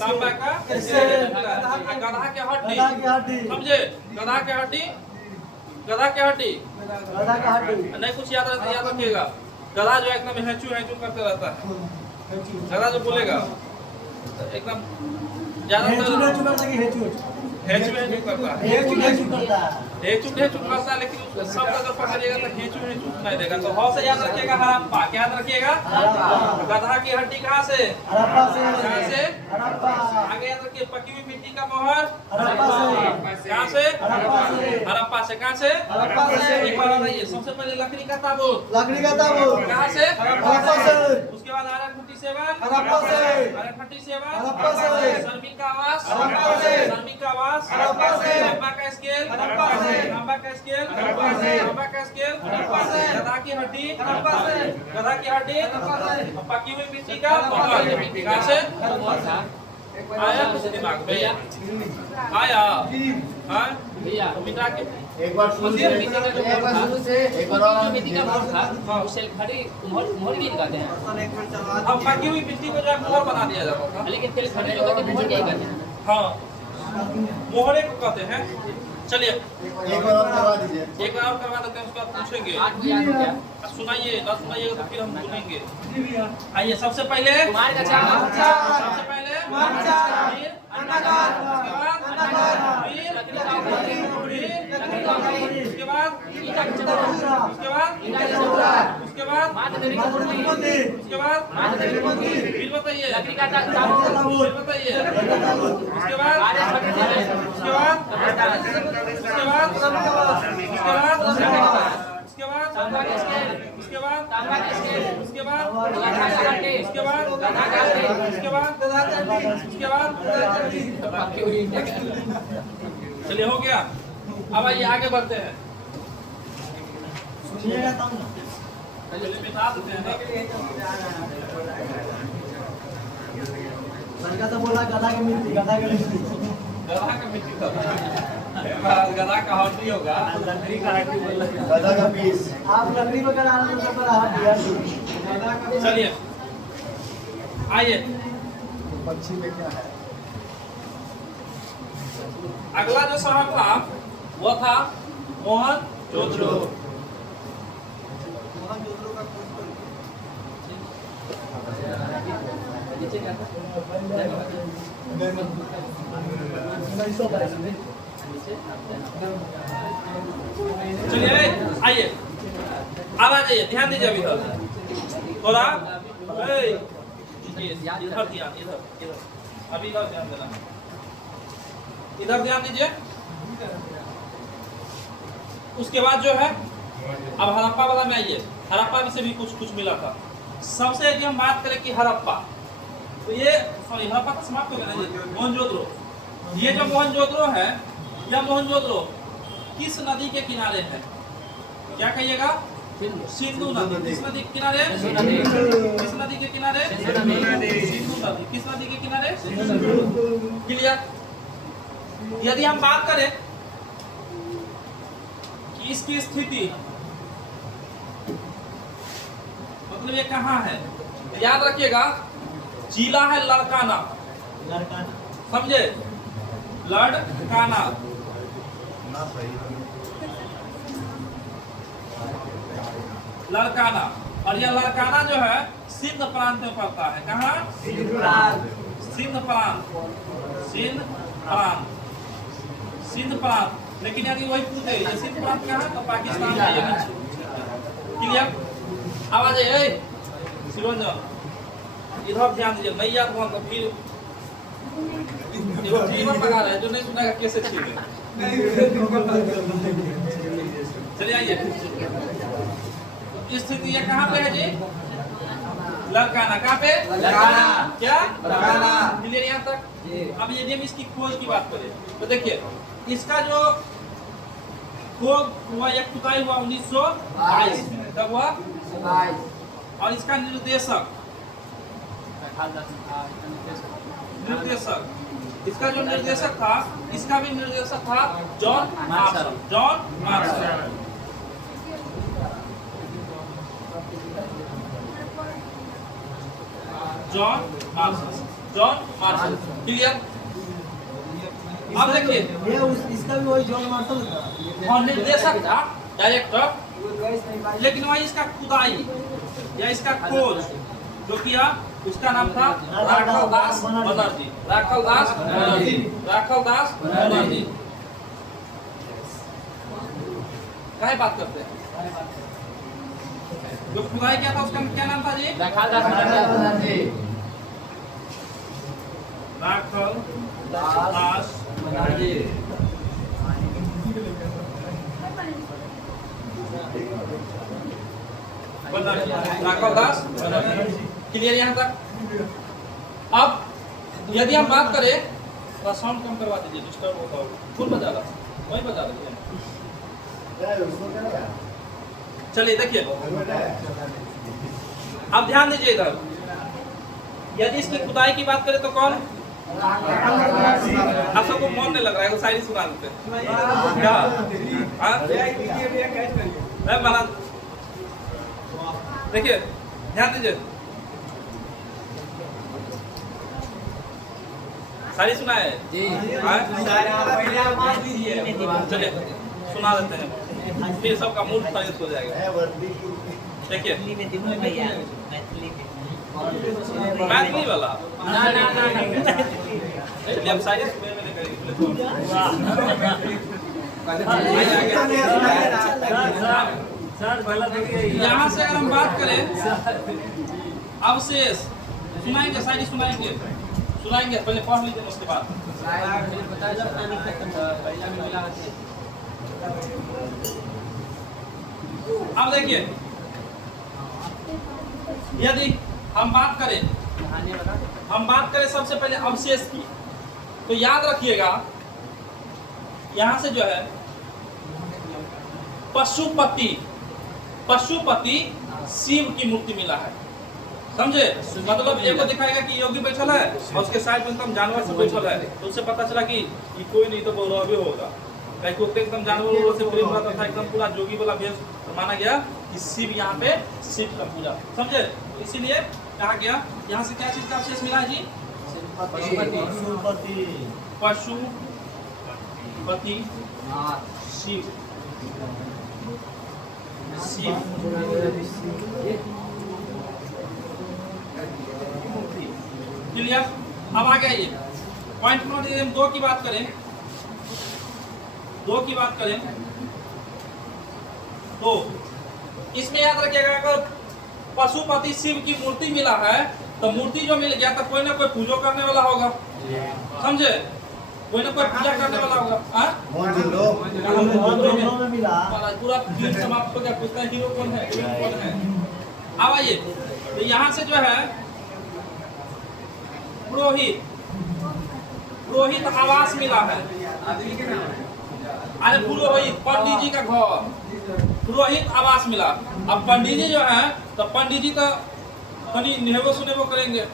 स्केल मिला है। गधा के हड्डी, गधा की हड्डी। समझे? गधा के हड्डी, गधा के हड्डी गधा का हड्डी। नहीं कुछ याद रखिएगा। गधा जो एकदम हैचू हैचू करते रहता है। गधा जो बोलेगा एकदम हेचू ज्यादातर हेचू करता कि हेचू हेचू करता है, हेचू हेचू करता है। हेचू करता है, लेकिन उसको शब्द अगर पकड़िएगा तो हेचू नहीं देगा। तो हौ से याद रखिएगा हड़प्पा, क्या याद रखिएगा? गधा की हड्डी कहाँ से? हड़प्पा से। कहाँ से? हड़प्पा। आगे याद रखिए पकी हुई मिट्टी का मोहर हड़प्पा से। कहाँ से? हड़प्पा से। हड़प्पा से। कहाँ से? हड़प्पा से। एक बार बताइए, सबसे पहले लकड़ी का ताबूत लकड़ी का ताबूत कहाँ से? हड़प्पा से। उसके बाद आयरन 57 हड़प्पा से। आयरन 37 हड़प्पा से। श्रमिक का आवास हड़प्पा से। श्रमिक का आवास हड़प्पा से। तांबा का स्केल हड़प्पा से। तांबा का स्केल हड़प्पा से। तांबा का स्केल हड़प्पा से। गधा की हड्डी हड़प्पा से। गधा की हड्डी हड़प्पा से। पकी हुई मिट्टी का मोहर कहाँ से? आया कुछ दिमाग में आया हाँ भैया मिटा के एक बार शुरू से एक बार शुरू से एक बार और मिट्टी का मोहर था, उसे खड़ी मोहर भी कहते हैं। अब पकी हुई मिट्टी को जो है मोहर बना दिया जाता था। लेकिन तेल खड़ी जो कहते हैं मोहर क्या कहते हैं? हाँ मोहरे को कहते हैं। चलिए एक बार और करवा दीजिए। एक बार और करवा देते हैं, उसके बाद पूछेंगे। 8 बजे याद हो क्या? सुनाइए ना, सुनाइएगा तो फिर हम सुनेंगे। आइए सबसे पहले कुमार का चार सबसे पहले कुमार फिर अंडाकार। उसके बाद अंडाकार। फिर लकड़ी का ऊपरी, फिर लकड़ी का ऊपरी, उसके बाद ईटा का चबूतरा, उसके बाद ईटा का चबूतरा, उसके बाद माता देवी की मूर्ति, उसके बाद माता देवी की मूर्ति, फिर बताइए लकड़ी का ताबूत, फिर बताइए उसके बाद आर्य भट्ट देवी, उसके बाद उसके बाद उसके बाद तांबा का स्केल, उसके बाद तांबा का स्केल, उसके बाद गधा का हड्डी, उसके बाद गधा का हड्डी, उसके बाद उसके बाद पक्की हुई चलिए हो गया। अब आइए आगे बढ़ते हैं। सुनिएगा तब ना। चलिए बता देते हैं लड़का तो बोला गधा की मिट्टी, गधा की मिट्टी। गधा का मिट्टी का गधा का हड्डी होगा। गधा का पीस। आप लकड़ी में करा रहे हैं तो बड़ा हाथ दिया। चलिए आइए पक्षी में क्या है? अगला जो शहर था वो था मोहनजोदड़ो। नीचे क्या था? चलिए आइए अब आ जाइए, ध्यान दीजिए अभी तक थोड़ा इधर ध्यान, इधर इधर अभी इधर ध्यान देना, इधर ध्यान दीजिए। उसके बाद जो है अब हड़प्पा वाला में आइए। हड़प्पा में से भी कुछ मिला था। सबसे यदि हम बात करें कि हड़प्पा, तो ये सॉरी हड़प्पा तो समाप्त हो गया ना, मोहनजोदड़ो। ये जो मोहनजोदड़ो है, यह मोहनजोदड़ो किस नदी के किनारे है? क्या कहिएगा? सिंधु नदी। किस नदी के किनारे? सिंधु नदी। किस नदी के किनारे? सिंधु नदी। सिंधु नदी। किस नदी के किनारे? क्लियर? यदि हम बात करें कि इसकी स्थिति मतलब ये कहाँ है, याद रखिएगा जिला है लड़काना। लड़का समझे? लड़काना। ना सही। लड़काना, और यह लड़काना जो है सिंध प्रांत में पड़ता है। कहाँ? सिंध प्रांत। सिंध प्रांत। सिंध प्रांत। लेकिन यदि वही पूछे ये सिंध प्रांत कहाँ, तो पाकिस्तान में ये क्लियर? आवाज है शिवरंजन, इधर ध्यान दीजिए। नहीं याद हुआ तो फिर जीवन लगा रहे, जो नहीं सुनेगा कैसे छीने। चलिए आइए, स्थिति ये कहाँ पे है जी? लड़काना। कहाँ पे? लड़काना। क्या? लड़काना। क्लियर यहाँ तक? अब यदि हम इसकी खोज की बात करें तो देखिए इसका जो खोज हुआ, एक खुदाई हुआ 1922 में। कब हुआ? और इसका निर्देशक इसका जो निर्देशक था, इसका भी निर्देशक था John martial. John Marshall. John Marshall. John Marshall. Clear? अब देखिए ये इसका भी वही जॉन मार्शल था। और निर्देशक था डायरेक्टर, लेकिन वही इसका खुदाई या इसका खोज जो किया उसका नाम था राखल दास बनर्जी। राखल दास बनर्जी। राखल दास बनर्जी। काहे बात करते हैं? जो खुदाई किया था उसका क्या नाम था जी? राखल दास बनर्जी। राखल दास बनर्जी। राखल दास बनर्जी। क्लियर यहाँ तक? अब यदि हम बात करें, थोड़ा साउंड कम करवा दीजिए, डिस्टर्ब होता होगा। फुल बजा रहा, वही बजा रही है। चलिए देखिए, अब ध्यान दीजिए इधर। यदि इसकी खुदाई की बात करें तो कौन? आप सबको मन नहीं लग रहा है, वो शायरी सुना देते क्या? महाराज देखिए, ध्यान दीजिए, शायरी सुना है जी। चलिए सुना देते हैं, फिर सबका मूड फ्रेश हो जाएगा। देखिए मैथिली वाला चलिए हम शायरी सुबह में यहाँ से अगर हम बात करें अवशेष सुनाएंगे, शायरी सुनाएंगे, पहले पढ़ लीजिए उसके बाद। अब देखिए, यदि हम बात करें सबसे पहले अवशेष की, तो याद रखिएगा यहां से जो है पशुपति शिव की मूर्ति मिला है। समझे? मतलब एक को दिखाएगा कि योगी बैठल है और उसके साइड में एकदम जानवर से बैठल है, तो उससे पता चला कि ये कोई नहीं तो बौरवे होगा। कहीं को एकदम जानवर से प्रेम रहता था, एकदम पूरा जोगी वाला भेष माना गया कि शिव यहाँ पे शिव का पूजा। समझे? इसीलिए कहा गया। यहाँ से क्या चीज का अवशेष मिला है जी? पशुपति शिव। क्लियर? अब आ गया ये पॉइंट नंबर 2 की बात करें, तो इसमें याद रखिएगा, अगर पशुपति शिव की मूर्ति मिला है तो मूर्ति जो मिल गया तो कोई ना कोई पूजा करने वाला होगा। समझे? कोई ना कोई पूजा करने वाला होगा। पूरा फिल्म समाप्त हो गया, पूछता है हीरो कौन है, कौन है। अब आइए, तो यहाँ से जो है पुरोहित आवास मिला है। अरे पुरोहित, पंडित जी का घर, पुरोहित आवास मिला। अब पंडित जी जो है, तो पंडित जी तो कहीं नहेबो सुनेबो करेंगे,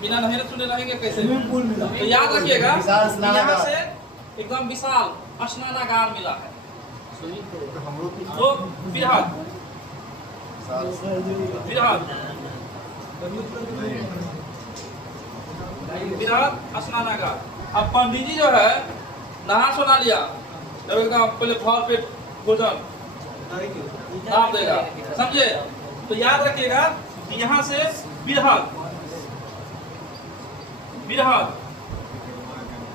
बिना नहरे सुने रहेंगे कैसे? तो याद रखिएगा, यहाँ से एकदम विशाल स्नानागार मिला है। तो बृहद स्नानागार। अब पंडित जी जो है नहा सोना लिया, जब एकदम पहले भर पेट भोजन नाप देगा। समझे? तो याद रखिएगा कि यहाँ से बृहद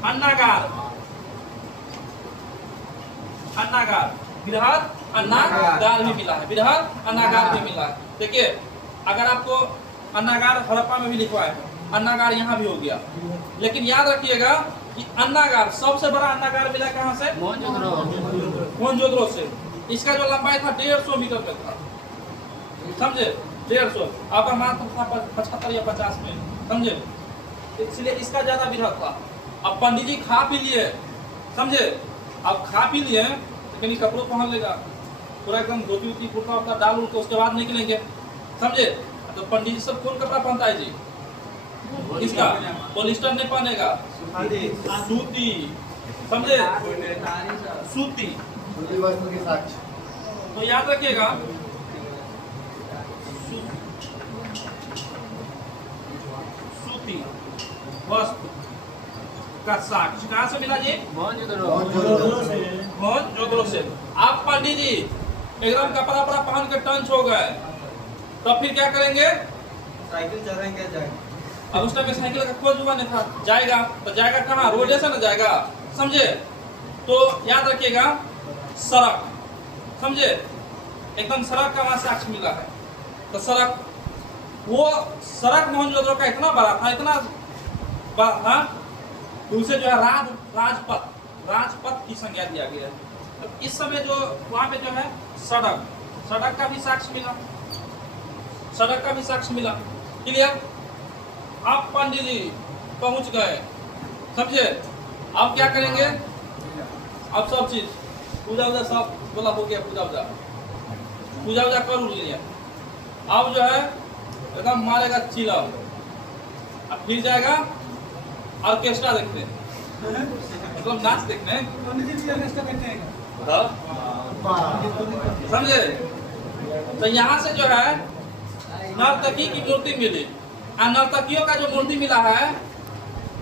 अन्नागार, बृहद अन्नागार भी मिला है। बृहद अन्नागार भी मिला है। देखिए, अगर आपको अन्नागार हड़प्पा में भी लिखवा है, अन्नागार यहाँ भी हो गया। लेकिन याद रखिएगा कि अन्नागार सबसे बड़ा अन्नागार मिला कहाँ से? मोहनजोदड़ो से। इसका जो लंबाई था 150 मीटर तक था। समझे? 150। आपका मात्र था 75 या 50 में। समझे? इसलिए इसका ज्यादा बृहद था। अब पंडित जी खा पी लिए, समझे? अब खा पी लिए लेकिन कपड़ों पहन लेगा, पूरा एकदम धोती उती कुर्ता उर्ता डाल उड़ के उसके बाद निकलेंगे। समझे? तो पंडित जी सब कौन कपड़ा पहनता है जी? इसका पॉलिस्टर नहीं पहनेगा, सूती। समझे? सूती वस्त्र के साक्ष्य। तो याद रखिएगा, सूती वस्त्र का साक्ष्य कहाँ से मिला जी? मोहनजोदड़ो से। आप पंडित जी एकदम कपड़ा वपड़ा पहन के टंच हो गए, तब फिर क्या करेंगे? साइकिल चल रहे हैं क्या जाए? अब उस टाइम में साइकिल का कोई जुआ नहीं था। जाएगा तो जाएगा कहाँ? रोडे से ना जाएगा, समझे? तो याद रखिएगा, सड़क, समझे? एकदम सड़क का वहां साक्ष्य मिला है। तो सड़क, वो सड़क मोहनजोदड़ो का इतना बड़ा था, इतना बड़ा था, तो उसे जो है राजपथ की संज्ञा दिया गया है। तो इस समय जो वहां पे जो है सड़क का भी साक्ष्य मिला, सड़क का भी साक्ष्य मिला। क्लियर? आप पंडित जी पहुंच गए, समझे? अब क्या करेंगे? अब सब चीज पूजा वूजा सब बोला हो गया, पूजा वूजा कर लिया। अब जो है एकदम मारेगा चिलम, अब फिर जाएगा ऑर्केस्ट्रा देखने, मतलब नाच देखने, समझे? तो यहाँ से जो है नर्तकी की मूर्ति मिली, और नर्तकियों का जो मूर्ति मिला है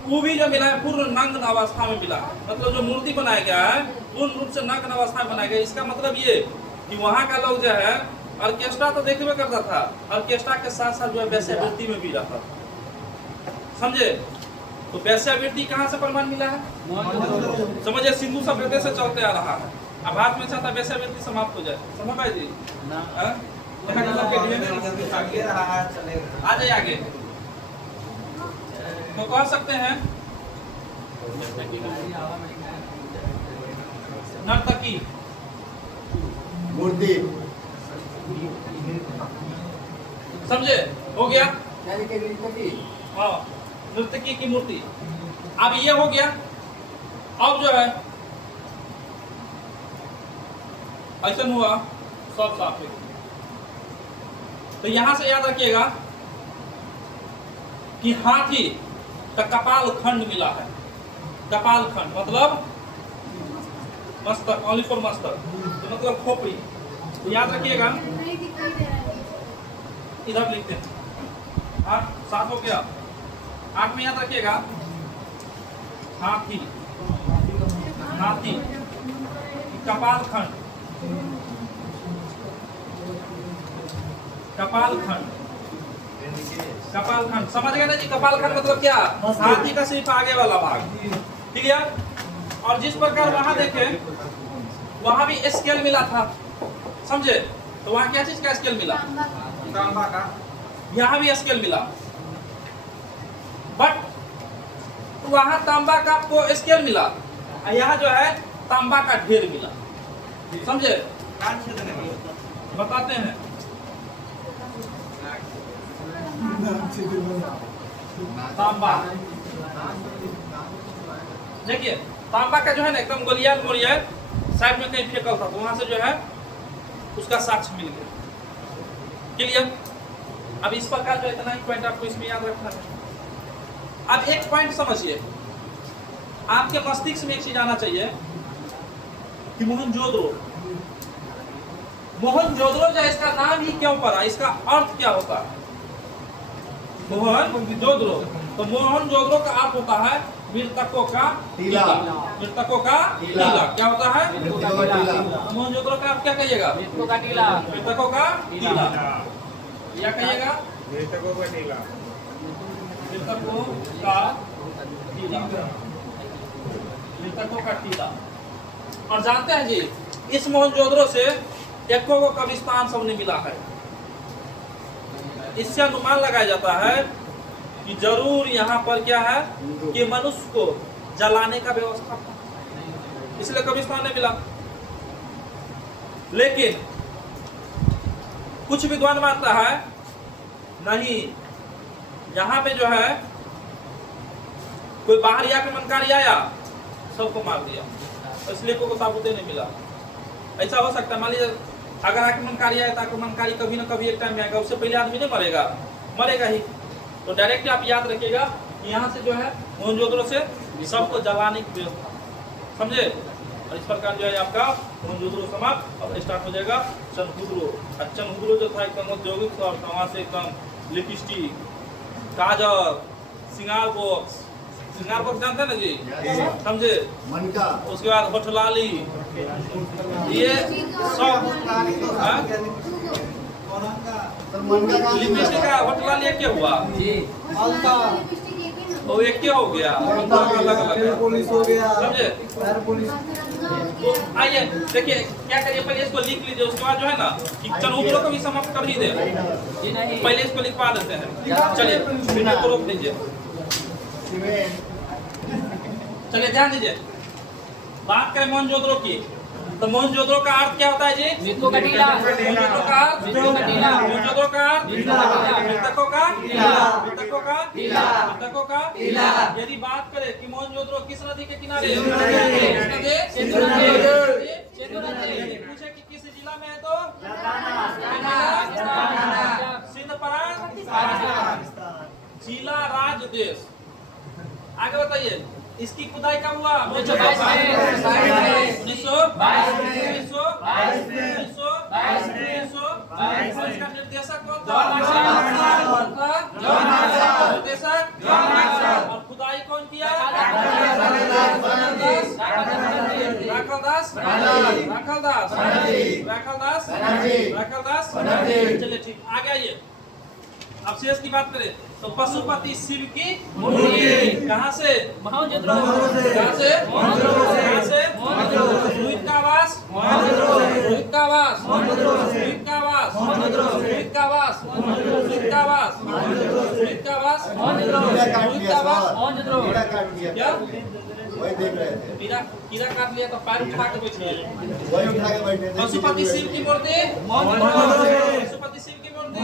वो भी जो मिला है पूर्ण नग्न अवस्था में मिला है। मतलब जो मूर्ति बनाया गया है पूर्ण रूप से नग्न अवस्था में बनाया गया। इसका मतलब ये कि वहाँ का लोग जो है ऑर्केस्ट्रा तो देखबे करता था, ऑर्केस्ट्रा के साथ साथ जो है वेश्यावृत्ति में भी रहता था, समझे? तो वेश्यावृत्ति कहाँ से प्रमाण मिला है? समझिए, सिंधु सभ्यता से चलते आ रहा है। अब भारत में चाहता वेश्यावृत्ति समाप्त हो जाए, समझ पाए जी? आ जाए आगे तो कह सकते हैं नर्तकी मूर्ति, समझे? हो गया हाँ, नर्तकी की मूर्ति। अब ये हो गया। अब जो है ऐसा हुआ, सब साफ है। तो यहां से याद रखिएगा कि हाथी का कपाल खंड मिला है। कपाल खंड मतलब मस्तक, ओनली फॉर मस्तक, तो मतलब खोपड़ी। तो याद रखिएगा, नहीं दिखाई दे रहा है। इधर लिखते हैं। 8 7 हो गया। 8 में याद रखिएगा हाथी, हाथी कपाल खंड, कपाल खंड, कपाल खंड, समझ गए ना जी? कपाल खंड मतलब क्या? हाथी का सिर्फ आगे वाला भाग, ठीक है? और जिस प्रकार वहां देखे वहां भी स्केल मिला था, समझे? तो वहां क्या चीज का स्केल मिला? तांबा का। यहाँ भी स्केल मिला, बट वहां तांबा का आपको स्केल मिला, यहाँ जो है तांबा का ढेर मिला, समझे? बताते हैं। तांबा, देखिए तांबा का जो है ना एकदम गोलियाल मोलियाल साइड में कहीं फेंकल था, तो वहां से जो है उसका साक्ष्य मिल गया। क्लियर? अब इस प्रकार जो इतना ही पॉइंट आपको इसमें याद रखना है। अब एक पॉइंट समझिए, आपके मस्तिष्क में एक चीज आना चाहिए कि मोहनजोदड़ो, मोहनजोदड़ो जो इसका नाम ही क्यों पड़ा, इसका अर्थ क्या होता है? मोहनजोदड़ो, तो मोहनजोदड़ो का अर्थ होता है मृतकों का टीला। मृतकों का टीला क्या होता है? मोहनजोदड़ो का आप क्या कहिएगा? मृतकों का टीला। मृतकों का टीला, क्या कहिएगा? मृतकों का टीला। मृतकों का टीला, मृतकों का टीला। और जानते हैं जी, इस मोहनजोदड़ो से एको को कब्रिस्तान सबने मिला है। इससे अनुमान लगाया जाता है कि जरूर यहाँ पर क्या है कि मनुष्य को जलाने का व्यवस्था था, इसलिए कब्रिस्तान ने मिला। लेकिन कुछ विद्वान मानता है नहीं, यहाँ पे जो है कोई बाहरी आक्रमणकारी आया, सबको मार दिया, इसलिए को ताबूते नहीं मिला। ऐसा हो सकता है, मान लीजिए अगर आक्रमणकारी आया तो आक्रमणकारी कभी ना कभी एक टाइम में आएगा, उससे पहले आदमी नहीं मरेगा, मरेगा ही। तो डायरेक्ट आप याद रखिएगा कि यहाँ से जो है मोहनजोदड़ो से सबको जलाने की व्यवस्था, समझे? और इस प्रकार जो है आपका मोहनजोदड़ो समाप्त। अब स्टार्ट हो जाएगा चनहुद्रो। और चनहुद्रो जो था एकदम औद्योगिक शहर था, वहाँ से एकदम लिपस्टिक, काजल, श्रृंगार बॉक्स, श्रृंगार बॉक्स जानते हैं ना जी, समझे? मनका, उसके बाद होठलाली, ये सब तो मन का काम लिपस्टिक का होटला लिए क्या हुआ? जी लिपस्टिक एक ही ना वो एक क्या हो गया? अलग अलग है। पुलिस हो गया समझे? पैर पुलिस तो आइए देखिए क्या करिए, पहले इसको लिख लीजिए, उसके बाद जो है ना कि चनौतरों को भी समाप्त कर ही दे। जी नहीं पहले इसको लिखवा देते हैं। चलिए वीडियो को रोक दीजिए। चलिए ध्यान दीजिए, बात करें मोहनजोदड़ो की, तो मोहनजोदड़ो का अर्थ क्या होता है जी? मृत्यु का टीला मोहनजोदड़ो का अर्थ मृत्यु का टीला मोहनजोदड़ो का अर्थ मृतकों का टीला मृतकों का टीला मृतकों का टीला। यदि बात करें कि मोहनजोदड़ो किस नदी के किनारे? सिंधु नदी। किस नदी? सिंधु नदी। सिंधु नदी। यदि पूछे कि किस जिला में है तो सिंध प्रांत जिला राज्य देश। आगे बताइए, इसकी खुदाई कब हुआ? 1922 में 1922 इसका निर्देशक कौन था? निर्देशक और खुदाई कौन किया? राखलदास। चलिए ठीक, आगे आइए। अब शेष की बात करें तो पशुपति शिव की मूर्ति कहाँ से? मोहनजोदड़ो कहाँ से? कहाँ से? रोहित का वास रोहित का वास रोहित का वास रोहित का वास रोहित का वास रोहित का वास कीड़ा काट रोहित लिया का वास। सर, मोहनजोदड़ो कीड़ा काट लिया क्या वही देख रहे थे, कीड़ा काट लिया तो पैर उठा के बैठिए। वही उठा के बैठे थे। पशुपति शिव की मूर्ति पशुपति शिव की मूर्ति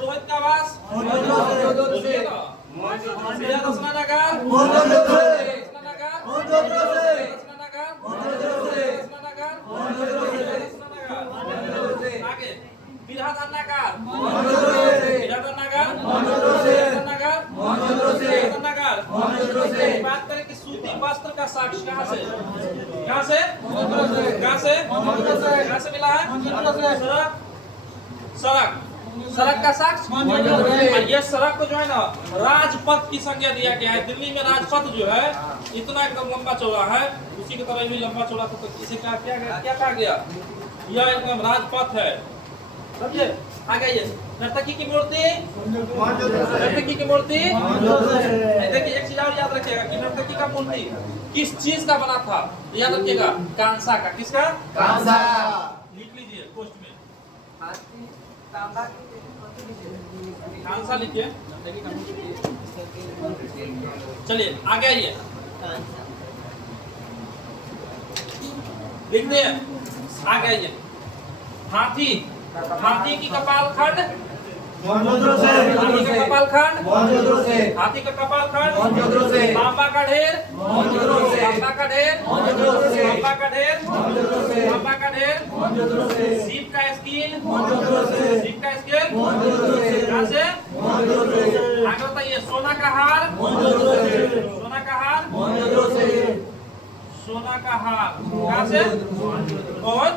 रोहित का वास बोलिए ना। आगे बात करें कि सूती वस्त्र का साक्ष्य कहाँ से? कहाँ से? कहाँ से? कहाँ से मिला है? सड़क सड़क का साक्ष्य। और ये सड़क को जो है ना राजपथ की संज्ञा दिया गया है। दिल्ली में राजपथ जो है इतना एकदम लंबा चौड़ा है, उसी की तरह भी लंबा चौड़ा था, तो इसे क्या कहा गया? यह एकदम राजपथ है। समझे? आगे आइए, नर्तकी की मूर्ति नर्तकी की मूर्ति देखिए, एक चीज और याद रखिएगा कि नर्तकी का मूर्ति किस चीज का बना था? याद रखिएगा, कांसा का। किसका? कांसा। लिख लीजिए पोस्ट में, कांसा लिखिए। चलिए आगे आइए, लिखते हैं। आगे आइए, हाथी की कपाल खंड हाथी का कपाल खंड हाथी का कपाल खंड तांबा का ढेर तांबा का ढेर तांबा का ढेर तांबा का ढेर सीप का स्केल कहाँ से? आगे बताइए, सोना का हार कहाँ से? कौन?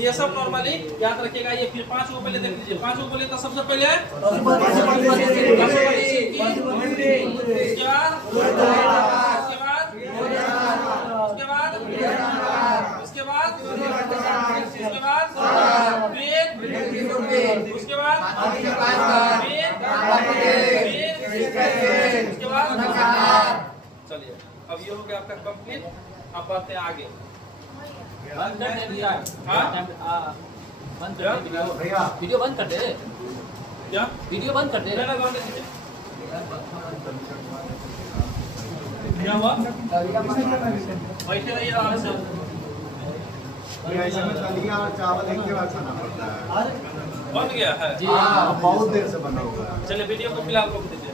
ये सब नॉर्मली याद रखिएगा। ये फिर 5 को पहले देख लीजिए। 5 को पहले तो सबसे पहले उसके बाद चलिए, अब ये हो गया आपका कंप्लीट। अब बातें आगे। बंद कर दे भैया। हाँ? बंद कर दे वीडियो बंद कर दे। क्या? वीडियो बंद कर दे। क्या हुआ? बैठे रहिए आराम से। ऐसे में दलिया और चावल एक के बाद खाना पड़ता है। बन गया है। जी हाँ, बहुत देर से बना हुआ है। चलिए वीडियो को फिलहाल रोक दीजिए।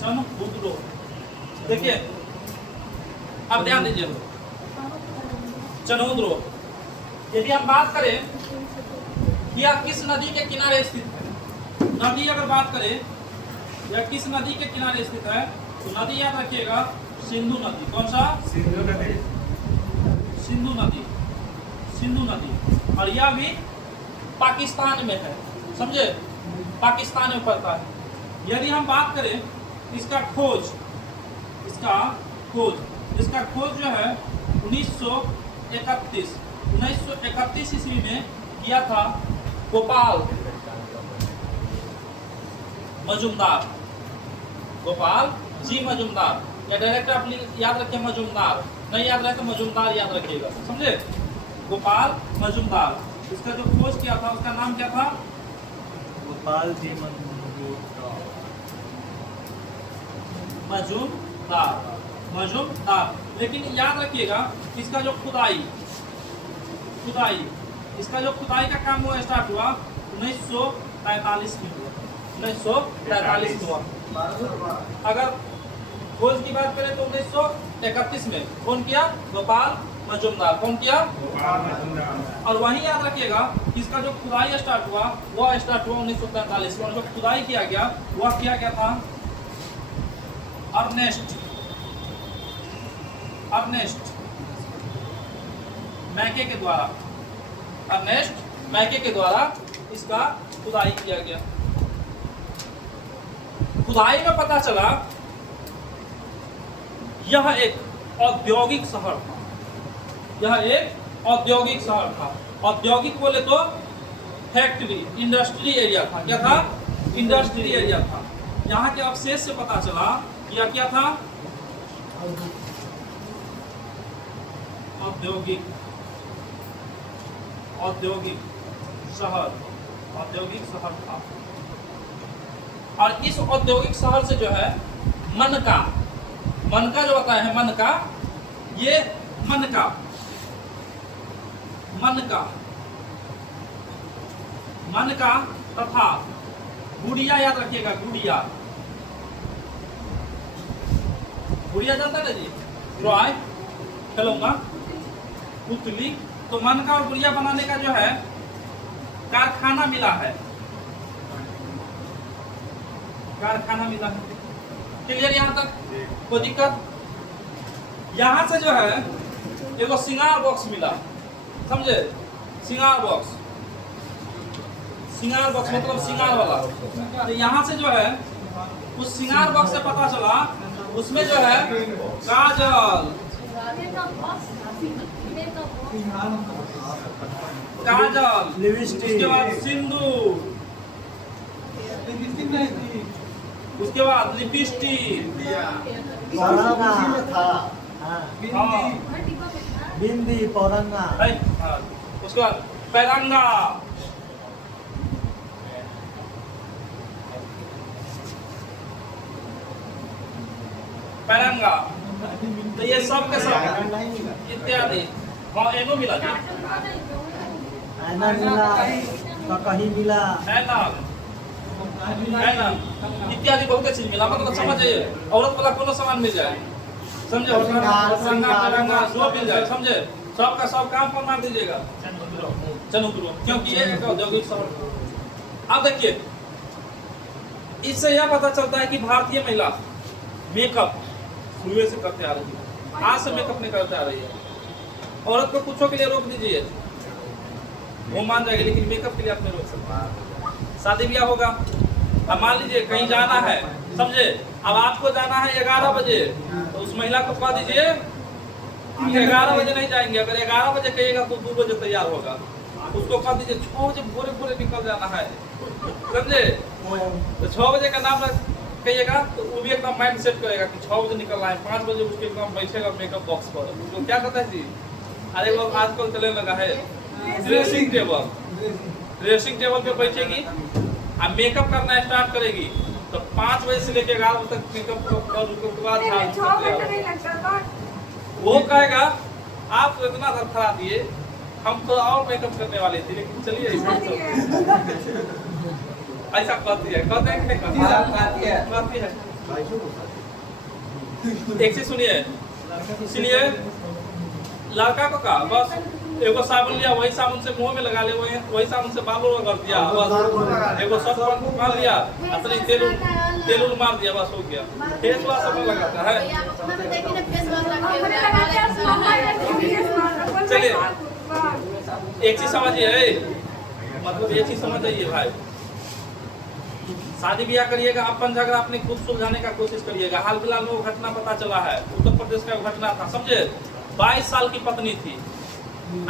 चलो देखिए, अब ध्यान दीजिए। चनौद्रो, यदि हम बात करें कि यह किस नदी के किनारे स्थित है, नदी अगर बात करें यह किस नदी के किनारे स्थित है, तो नदी याद रखिएगा सिंधु नदी। कौन सा? सिंधु नदी। और यह भी पाकिस्तान में है। समझे, पाकिस्तान में पड़ता है। यदि हम बात करें इसका खोज जो है 1931 ईस्वी में किया था गोपाल जी मजुमदार, या डायरेक्टर आप याद रखें मजुमदार, नहीं याद रहे तो मजुमदार याद रखिएगा, समझे, गोपाल मजुमदार। इसका जो खोज किया था उसका नाम क्या था? गोपाल जी मजुमदार। लेकिन याद रखिएगा इसका जो खुदाई का काम हुआ स्टार्ट हुआ 1943 में हुआ। 1943 में हुआ। अगर खोज की बात करें तो 1931 में कौन किया? गोपाल मजुमदार। कौन किया? और वहीं याद रखिएगा इसका जो खुदाई स्टार्ट हुआ वो स्टार्ट हुआ 1943 में। और जो खुदाई किया गया वह किया गया था अर्नेस्ट मैके के द्वारा इसका खुदाई किया गया। खुदाई में पता चला यह एक औद्योगिक शहर था। औद्योगिक बोले तो फैक्ट्री, इंडस्ट्री एरिया था। क्या था? इंडस्ट्री एरिया था। यहाँ के अवशेष से पता चला यह क्या था? औद्योगिक शहर था। और इस औद्योगिक शहर से जो है मनका जो बताया है, मनका तथा गुड़िया, याद रखिएगा गुड़िया जानता है जी, रॉय खेलूंगा पुतली। तो मनका और गुड़िया बनाने का जो है कारखाना मिला है। क्लियर यहाँ तक? कोई दिक्कत? यहाँ से जो है एगो सिंगार बॉक्स मिला, समझे, सिंगार बॉक्स मतलब सिंगार वाला। तो यहाँ से जो है उस सिंगार बॉक्स से पता चला उसमें जो है काजल, उसके बाद सिंदूर, उसके बाद लिपस्टिक, बिंदी, पौरंगा, उसके बाद पैरंगा, तो ये सब के सब इत्यादि। हाँ, एनो मिला जी, ऐना मिला, कहीं मिला, इत्यादि बहुत चीज मिला। मतलब समझे, औरत वाला कोनो सामान मिल जाए, समझे, जो मिल जाए, समझे, सबका सब काम पर मार दीजिएगा चनुद्रो, क्योंकि ये एक औद्योगिक शहर। अब देखिए इससे यह पता चलता है कि भारतीय महिला मेकअप शुरू से करते आ रही है, आज से मेकअप नहीं करते आ रही है। औरत को कुछों के लिए रोक दीजिए, वो मान जाएगी, लेकिन मेकअप के लिए आप नहीं रोक सकते। शादी ब्याह होगा, अब मान लीजिए कहीं जाना है, समझे, अब आपको जाना है 11 बजे, तो उस महिला को कह दीजिए 11 बजे नहीं जाएंगे। अगर 11 बजे कहिएगा तो 2 बजे तैयार होगा। उसको कह दीजिए 6 बजे भोरे निकल जाना है, समझे, तो 6 बजे का नाम कहिएगा तो वो भी एकदम माइंड सेट करेगा कि 6 बजे निकलना है। 5 बजे उसके एकदम बैठेगा मेकअप बॉक्स पर। तो क्या कहता है जी, अरे वो आजकल चलने लगा है ड्रेसिंग टेबल पे बैठेगी और मेकअप करना स्टार्ट करेगी। तो 5 बजे से लेकर 11 बजे तक मेकअप और उसके बाद वो कहेगा आप तो इतना खरा दिए, हम तो और मेकअप करने वाले थे, लेकिन चलिए ऐसा कहती है एक से सुनिए। इसलिए लड़का को कहा बस एगो साबुन लिया, वही साबुन से मुंह में लगा ले, वही साबुन से बालों रगड़ दिया, बस एगो सब मार लिया, असली तेल मार दिया, बस हो गया। फेस वॉश सब लगाता है। चलिए एक चीज समझिए, मतलब एक चीज समझ जाइए भाई, शादी ब्याह करिएगा, अपन झगड़ा अपने खुद सुलझाने का कोशिश करिएगा। हाल फिलहाल में वो घटना पता चला है, उत्तर प्रदेश का घटना था, समझे। 22 साल की पत्नी थी,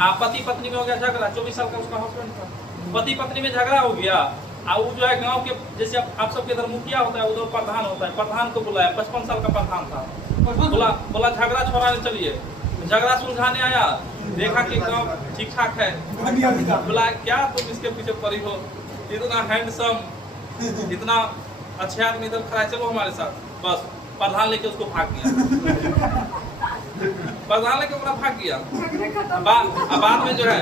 आप पति पत्नी में हो गया झगड़ा, 24 साल का उसका हस्बैंड था, पति पत्नी में झगड़ा हो गया। और वो जो है गांव के, जैसे आप सबके इधर मुखिया होता है, उधर प्रधान होता है, प्रधान को बुलाया, 55 साल का प्रधान था, बोला झगड़ा छोड़ाने चलिए। झगड़ा सुलझाने आया, देखा कि गांव ठीक ठाक है, बोला क्या तुम इसके पीछे पड़ी हो, इतना हैंडसम, इतना अच्छे आदमी इधर खड़ा है, चलो हमारे साथ। बस प्रधान लेके उसको भाग गया, प्रधान लेके पूरा भाग गया। बाद में जो है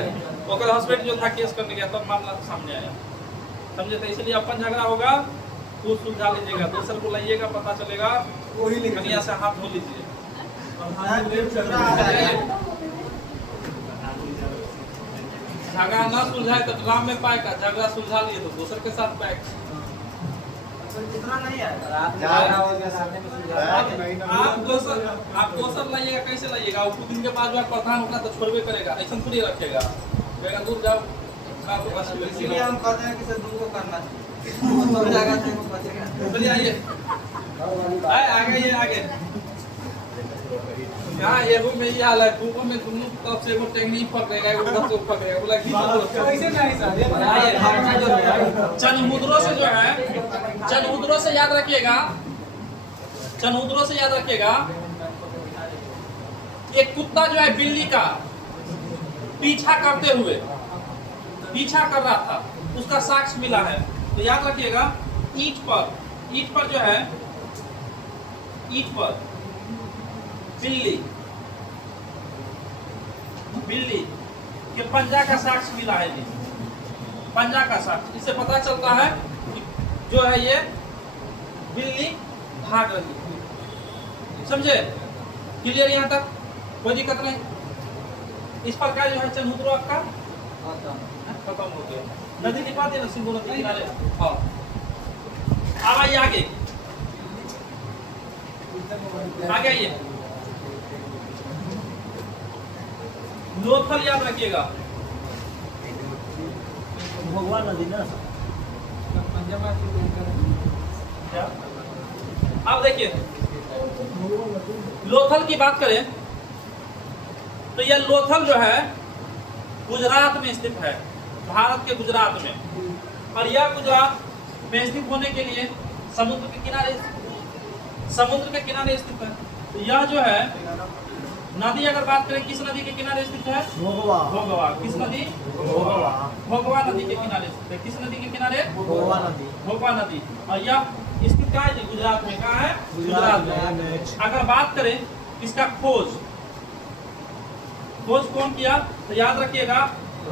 ओकर हस्बैंड जो था केस करने गया, तब मामला सामने आया, समझे। तो इसलिए अपन झगड़ा होगा खुद सुलझा लीजिएगा, दूसरे को लाइएगा, पता चलेगा, कनिया से हाथ धो लीजिए। झगड़ा ना सुलझाए तो ड्राम में पाएगा, झगड़ा सुलझा लिए तो दूसरे के साथ पाएगा। इतना नहीं है आप दोसर लाइएगा, कैसे लाइएगा? वो कुछ दिन के बाद जो प्रधान होगा तो छोड़वे करेगा, ऐसा थोड़ी रखेगा, कहेगा दूर जाओ। इसीलिए हम कहते हैं कि से दूर को करना चाहिए, जाएगा तो बचेगा। चलिए आइए, आगे ये आगे। हाँ, ये रूम में ये हाल है, रूम में दोनों तरफ से वो टेक्निक पकड़ेगा, एक तरफ से पकड़ेगा, बोला कैसे नहीं सर, चंद्रमुद्रों से जो है, चंद्रमुद्रों से याद रखिएगा, चंद्रमुद्रों से याद रखिएगा, एक कुत्ता जो है बिल्ली का पीछा करते हुए, पीछा कर रहा था, उसका साक्ष्य मिला है। तो याद रखिएगा, ईंट पर जो है, ईंट पर बिल्ली के पंजा का साक्ष्य मिला है जी, पंजा का साक्ष्य। इससे पता चलता है कि जो है ये बिल्ली भाग रही है, समझे। क्लियर यहाँ तक, कोई दिक्कत नहीं। इस प्रकार जो है चंद्रमुद्रो आपका खत्म हो गया। नदी दिखा देना, सिंधु नदी किनारे। हाँ, अब आइए आगे, आगे आइए। लोथल याद रखिएगा, भगवान नदी ना। अब देखिए, लोथल की बात करें तो यह लोथल जो है गुजरात में स्थित है, भारत के गुजरात में। और यह गुजरात में स्थित होने के लिए समुद्र के किनारे स्थित है। तो यह जो है नदी, अगर बात करें किस नदी के किनारे स्थित है? भोगवा। किस नदी? भोगवा नदी के किनारे स्थित है। किस नदी के किनारे? भोगवा नदी। और यह स्थित कहाँ है? गुजरात में। कहाँ है? गुजरात में। अगर बात करें इसका खोज कौन किया तो याद रखिएगा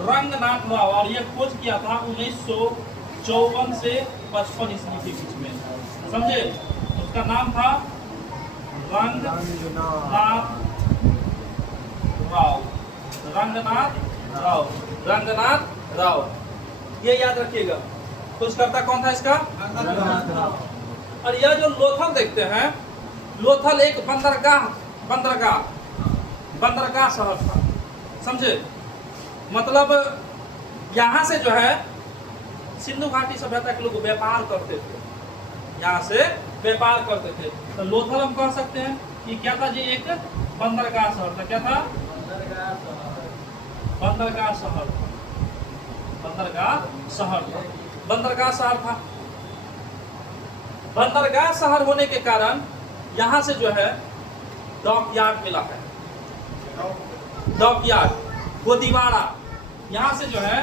रंगनाथ राव। और यह खोज किया था 1954 से 55 ईस्वी के बीच में, समझे। उसका नाम था रंगनाथ राव। ये याद रखिएगा। खोजकर्ता कौन था इसका? और यह जो लोथल देखते हैं, लोथल एक बंदरगाह शहर था, समझे। मतलब यहाँ से जो है सिंधु घाटी सभ्यता के लोग व्यापार करते थे, यहाँ से व्यापार करते थे। तो लोथल हम कह सकते हैं कि क्या था जी? एक बंदरगाह शहर था। क्या था? बंदरगाह शहर था। बंदरगाह शहर होने के कारण यहाँ से जो है डॉकयार्ड मिला है। डॉकयार्ड गोदीवाड़ा, यहाँ से जो है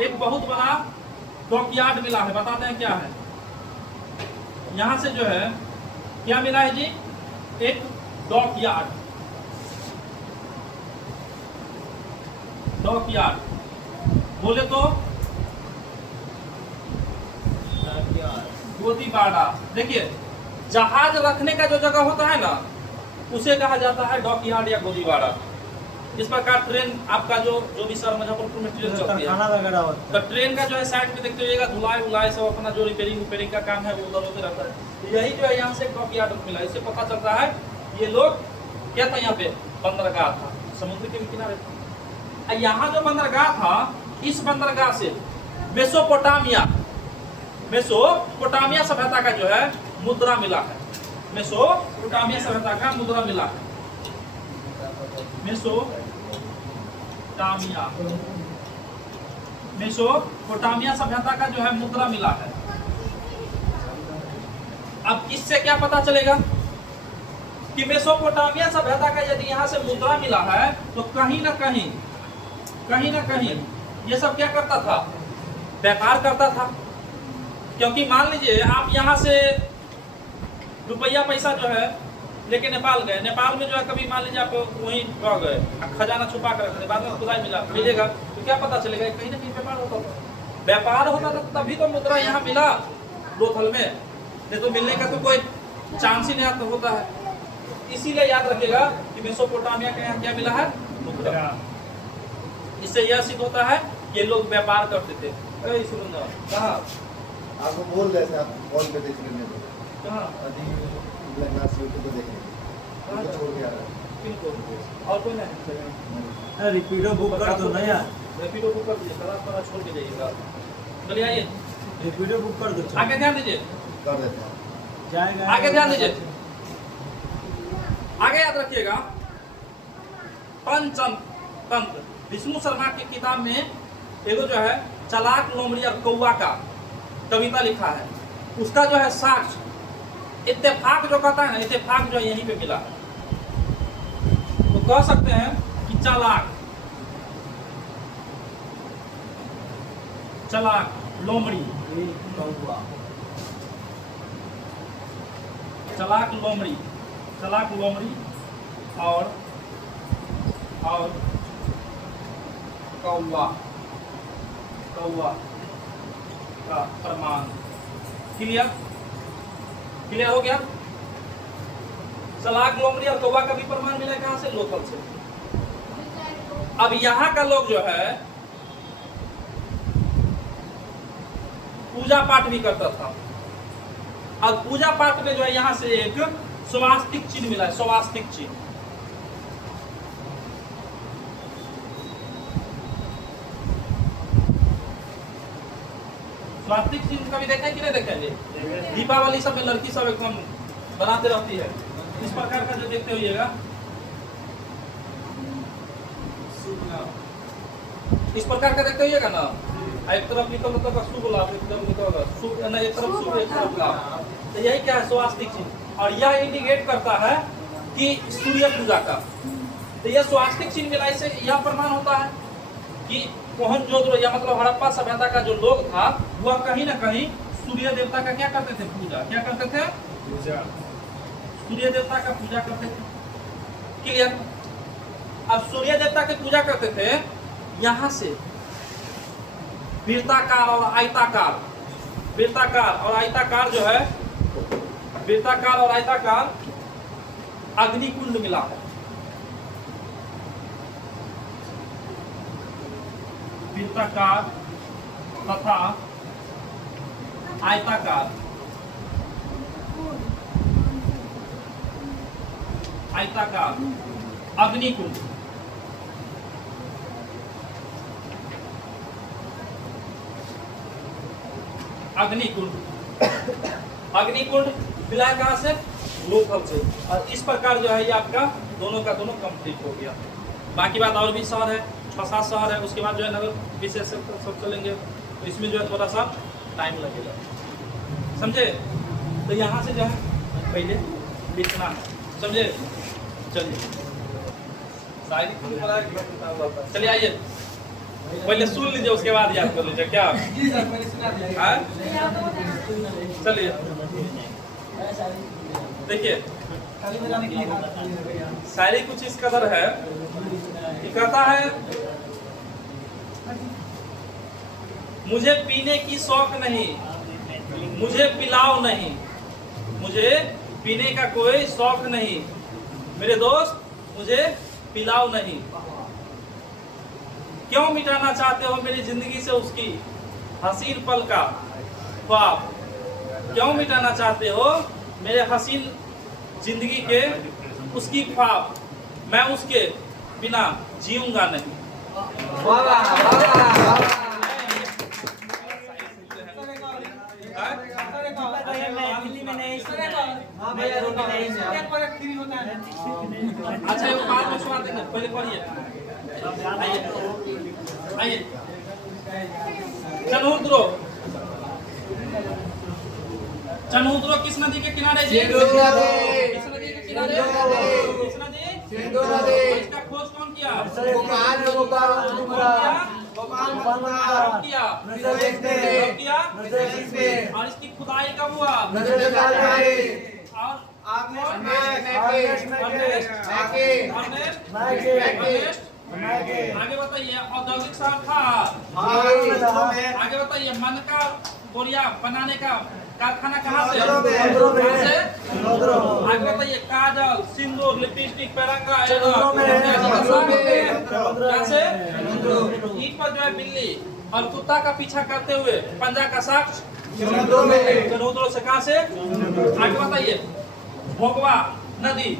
एक बहुत बड़ा डॉकयार्ड मिला है। बताते हैं क्या है। यहाँ से जो है क्या मिला है जी? एक डॉकयार्ड। बोले तो गोदीवाड़ा। देखिए, जहाज रखने का जो जगह होता है ना, उसे कहा जाता है डॉकयार्ड या गोदीवाड़ा। इस प्रकार ट्रेन आपका जो भी शहर मुजफ्फरपुर में ट्रेन चलती है, तो ट्रेन का जो है साइड में देखते होइएगा धुलाई सब अपना जो रिपेयरिंग का काम है वो उधर होते रहता है। यही जो है यहाँ से डॉकयार्ड मिला। इससे पता चलता है ये लोग क्या था, यहाँ पे बंदरगाह था, समुद्र के किनारे था। यहाँ जो बंदरगाह था, इस बंदरगाह से मेसोपोटामिया मेसोपोटामिया सभ्यता का जो है मुद्रा मिला है। मेसोपोटामिया सभ्यता का मुद्रा मिला है। मेसोपोटामिया सभ्यता का जो है मुद्रा मिला है। अब इससे क्या पता चलेगा कि मेसोपोटामिया सभ्यता का यदि यहाँ से मुद्रा मिला है तो कहीं ना कहीं ये सब क्या करता था, व्यापार करता था। क्योंकि मान लीजिए आप यहाँ से रुपया पैसा जो है लेके नेपाल गए, नेपाल में जो है कभी मान लीजिए आप वहीं रह गए, खजाना छुपा कर रखते, बाद में खुदाई मिलेगा तो क्या पता चलेगा, कहीं ना कहीं व्यापार होता था। व्यापार होता था तभी तो मुद्रा यहाँ मिला लोथल में, नहीं तो मिलने का तो कोई चांस ही नहीं होता है। इसीलिए याद रखिएगा कि मेसोपोटामिया के यहाँ क्या मिला है, मुद्रा। इससे यह सिद्ध होता है कि ये लोग व्यापार करते थे। कहाँ आपको बोल रहे थे, आप कॉल पे देख लेंगे तो कहाँ यूट्यूब पे देखेंगे छोड़ के आ रहा है। और कोई नहीं, रिपीडो बुक कर दो ना यार, रैपिडो बुक कर दीजिए, थोड़ा छोड़ के जाइएगा। चलिए आइए, रिपीडो बुक कर दो, आगे ध्यान दीजिए, कर देते हैं। जाएगा आगे ध्यान दीजिए, आगे याद रखिएगा। पंचतंत्र विष्णु शर्मा की किताब में एगो जो है चालाक लोमड़ी और कौआ का कविता लिखा है, उसका जो है साक्ष्य इत्तेफाक जो कहता है ना, इत्तेफाक जो यहीं पे मिला है। तो कह सकते हैं कि चालाक लोमड़ी, चालाक लोमड़ी और कौवा का प्रमाण। क्लियर हो गया। चालाक लोमड़ी और कौवा का भी प्रमाण मिला कहाँ से, लोकल से। अब यहाँ का लोग जो है पूजा पाठ भी करता था, और पूजा पाठ में जो है यहाँ से एक स्वास्तिक चिन्ह मिला है, स्वास्तिक चिन्ह। स्वास्तिक चिन्ह कभी देखा है कि नहीं देखा है? दीपावली सब में लड़की सब एकदम बनाते रहती है, इस प्रकार का जो देखते होइएगा, इस प्रकार का देखते होइएगा ना, एक तरफ निकल तो शुभ लाभ, एक तरफ निकल शुभ, ना एक तरफ शुभ एक तरफ लाभ। तो यही क्या है, स्वास्तिक चिन्ह। और यह इंडिकेट करता है कि सूर्य पूजा का। तो यह स्वास्तिक चिन्ह मिला, इससे यह प्रमाण होता है कि मोहनजोदड़ो या मतलब हड़प्पा सभ्यता का जो लोग था वह कहीं ना कहीं सूर्य देवता का क्या करते थे, पूजा। क्या करते थे, पूजा। सूर्य देवता का पूजा करते थे। क्लियर। अब सूर्य देवता की पूजा करते थे, यहाँ से वृत्ताकार और आयताकार, जो है वृत्ताकार और आयताकार अग्निकुंड मिला है। वृत्ताकार तथा आयताकार अग्निकुंड। अग्निकुंड मिला है कहाँ से, लोथल से। और इस प्रकार जो है ये आपका दोनों का दोनों कंप्लीट हो गया। बाकी बात और भी शहर है, 6-7 शहर है, उसके बाद जो है नगर विशेष सब चलेंगे, तो इसमें जो है थोड़ा सा टाइम लगेगा, समझे। तो यहाँ से जो है पहले लिखना है, समझे। चलिए चलिए आइए, पहले सुन लीजिए, उसके बाद याद कर लीजिए। क्या चलिए देखिए, शायरी कुछ इस कदर है कि कहता है, मुझे पीने की शौक नहीं, मुझे पिलाओ नहीं, मुझे पीने का कोई शौक नहीं, मेरे दोस्त मुझे पिलाओ नहीं। क्यों मिटाना चाहते हो मेरी जिंदगी से उसकी हसीन पल का ख्वाब, क्यों मिटाना चाहते हो मेरे हसीन जिंदगी के उसकी ख्वाब, मैं उसके बिना जीऊंगा नहीं। दिल्ली में नहीं सुना है। हाँ भैया रोटी नहीं है। अच्छा एक बात में सवाल देंगे पहले पढ़िए आइए चनहुद्रो किस नदी के किनारे जी? सिंधु नदी। किस नदी के किनारे? किस नदी? सिंधु नदी। इसका खोज कौन किया? गोपाल कब किया? कब किया? और इसकी खुदाई कब हुआ? और आगे बताइए औद्योगिक शहर था। आगे बताइए मन का बोरिया बनाने का कारखाना कहाँ से? कहाँ से? आगे बताइए काजल, सिंदूर, लिपस्टिक, पैरंगा, कहाँ से? ईंट पर जो है बिल्ली और कुत्ता का पीछा करते हुए पंजा का साक्ष समुद्रों से कहाँ से? आगे बताइए भोगवा नदी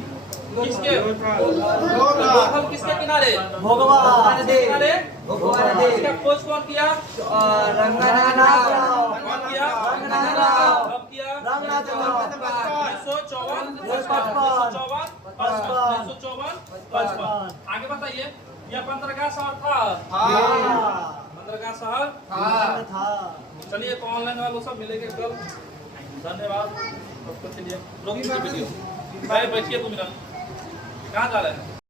किसके बोखल किसके किनारे? भोगवा नदी। किनारे? भोगवा नदी। इसका खोज कौन किया? रंगनाथ कौन किया? रंगनाथ कब किया? 1954 आगे बताइए यह बंदरगाह शहर था। बंदरगाह शहर था। चलिए तो ऑनलाइन वालों सब मिलेंगे कल। धन्यवाद। रोकिए वीडियो। भाई बैठिए 2 मिनट। कहाँ जा रहे हैं?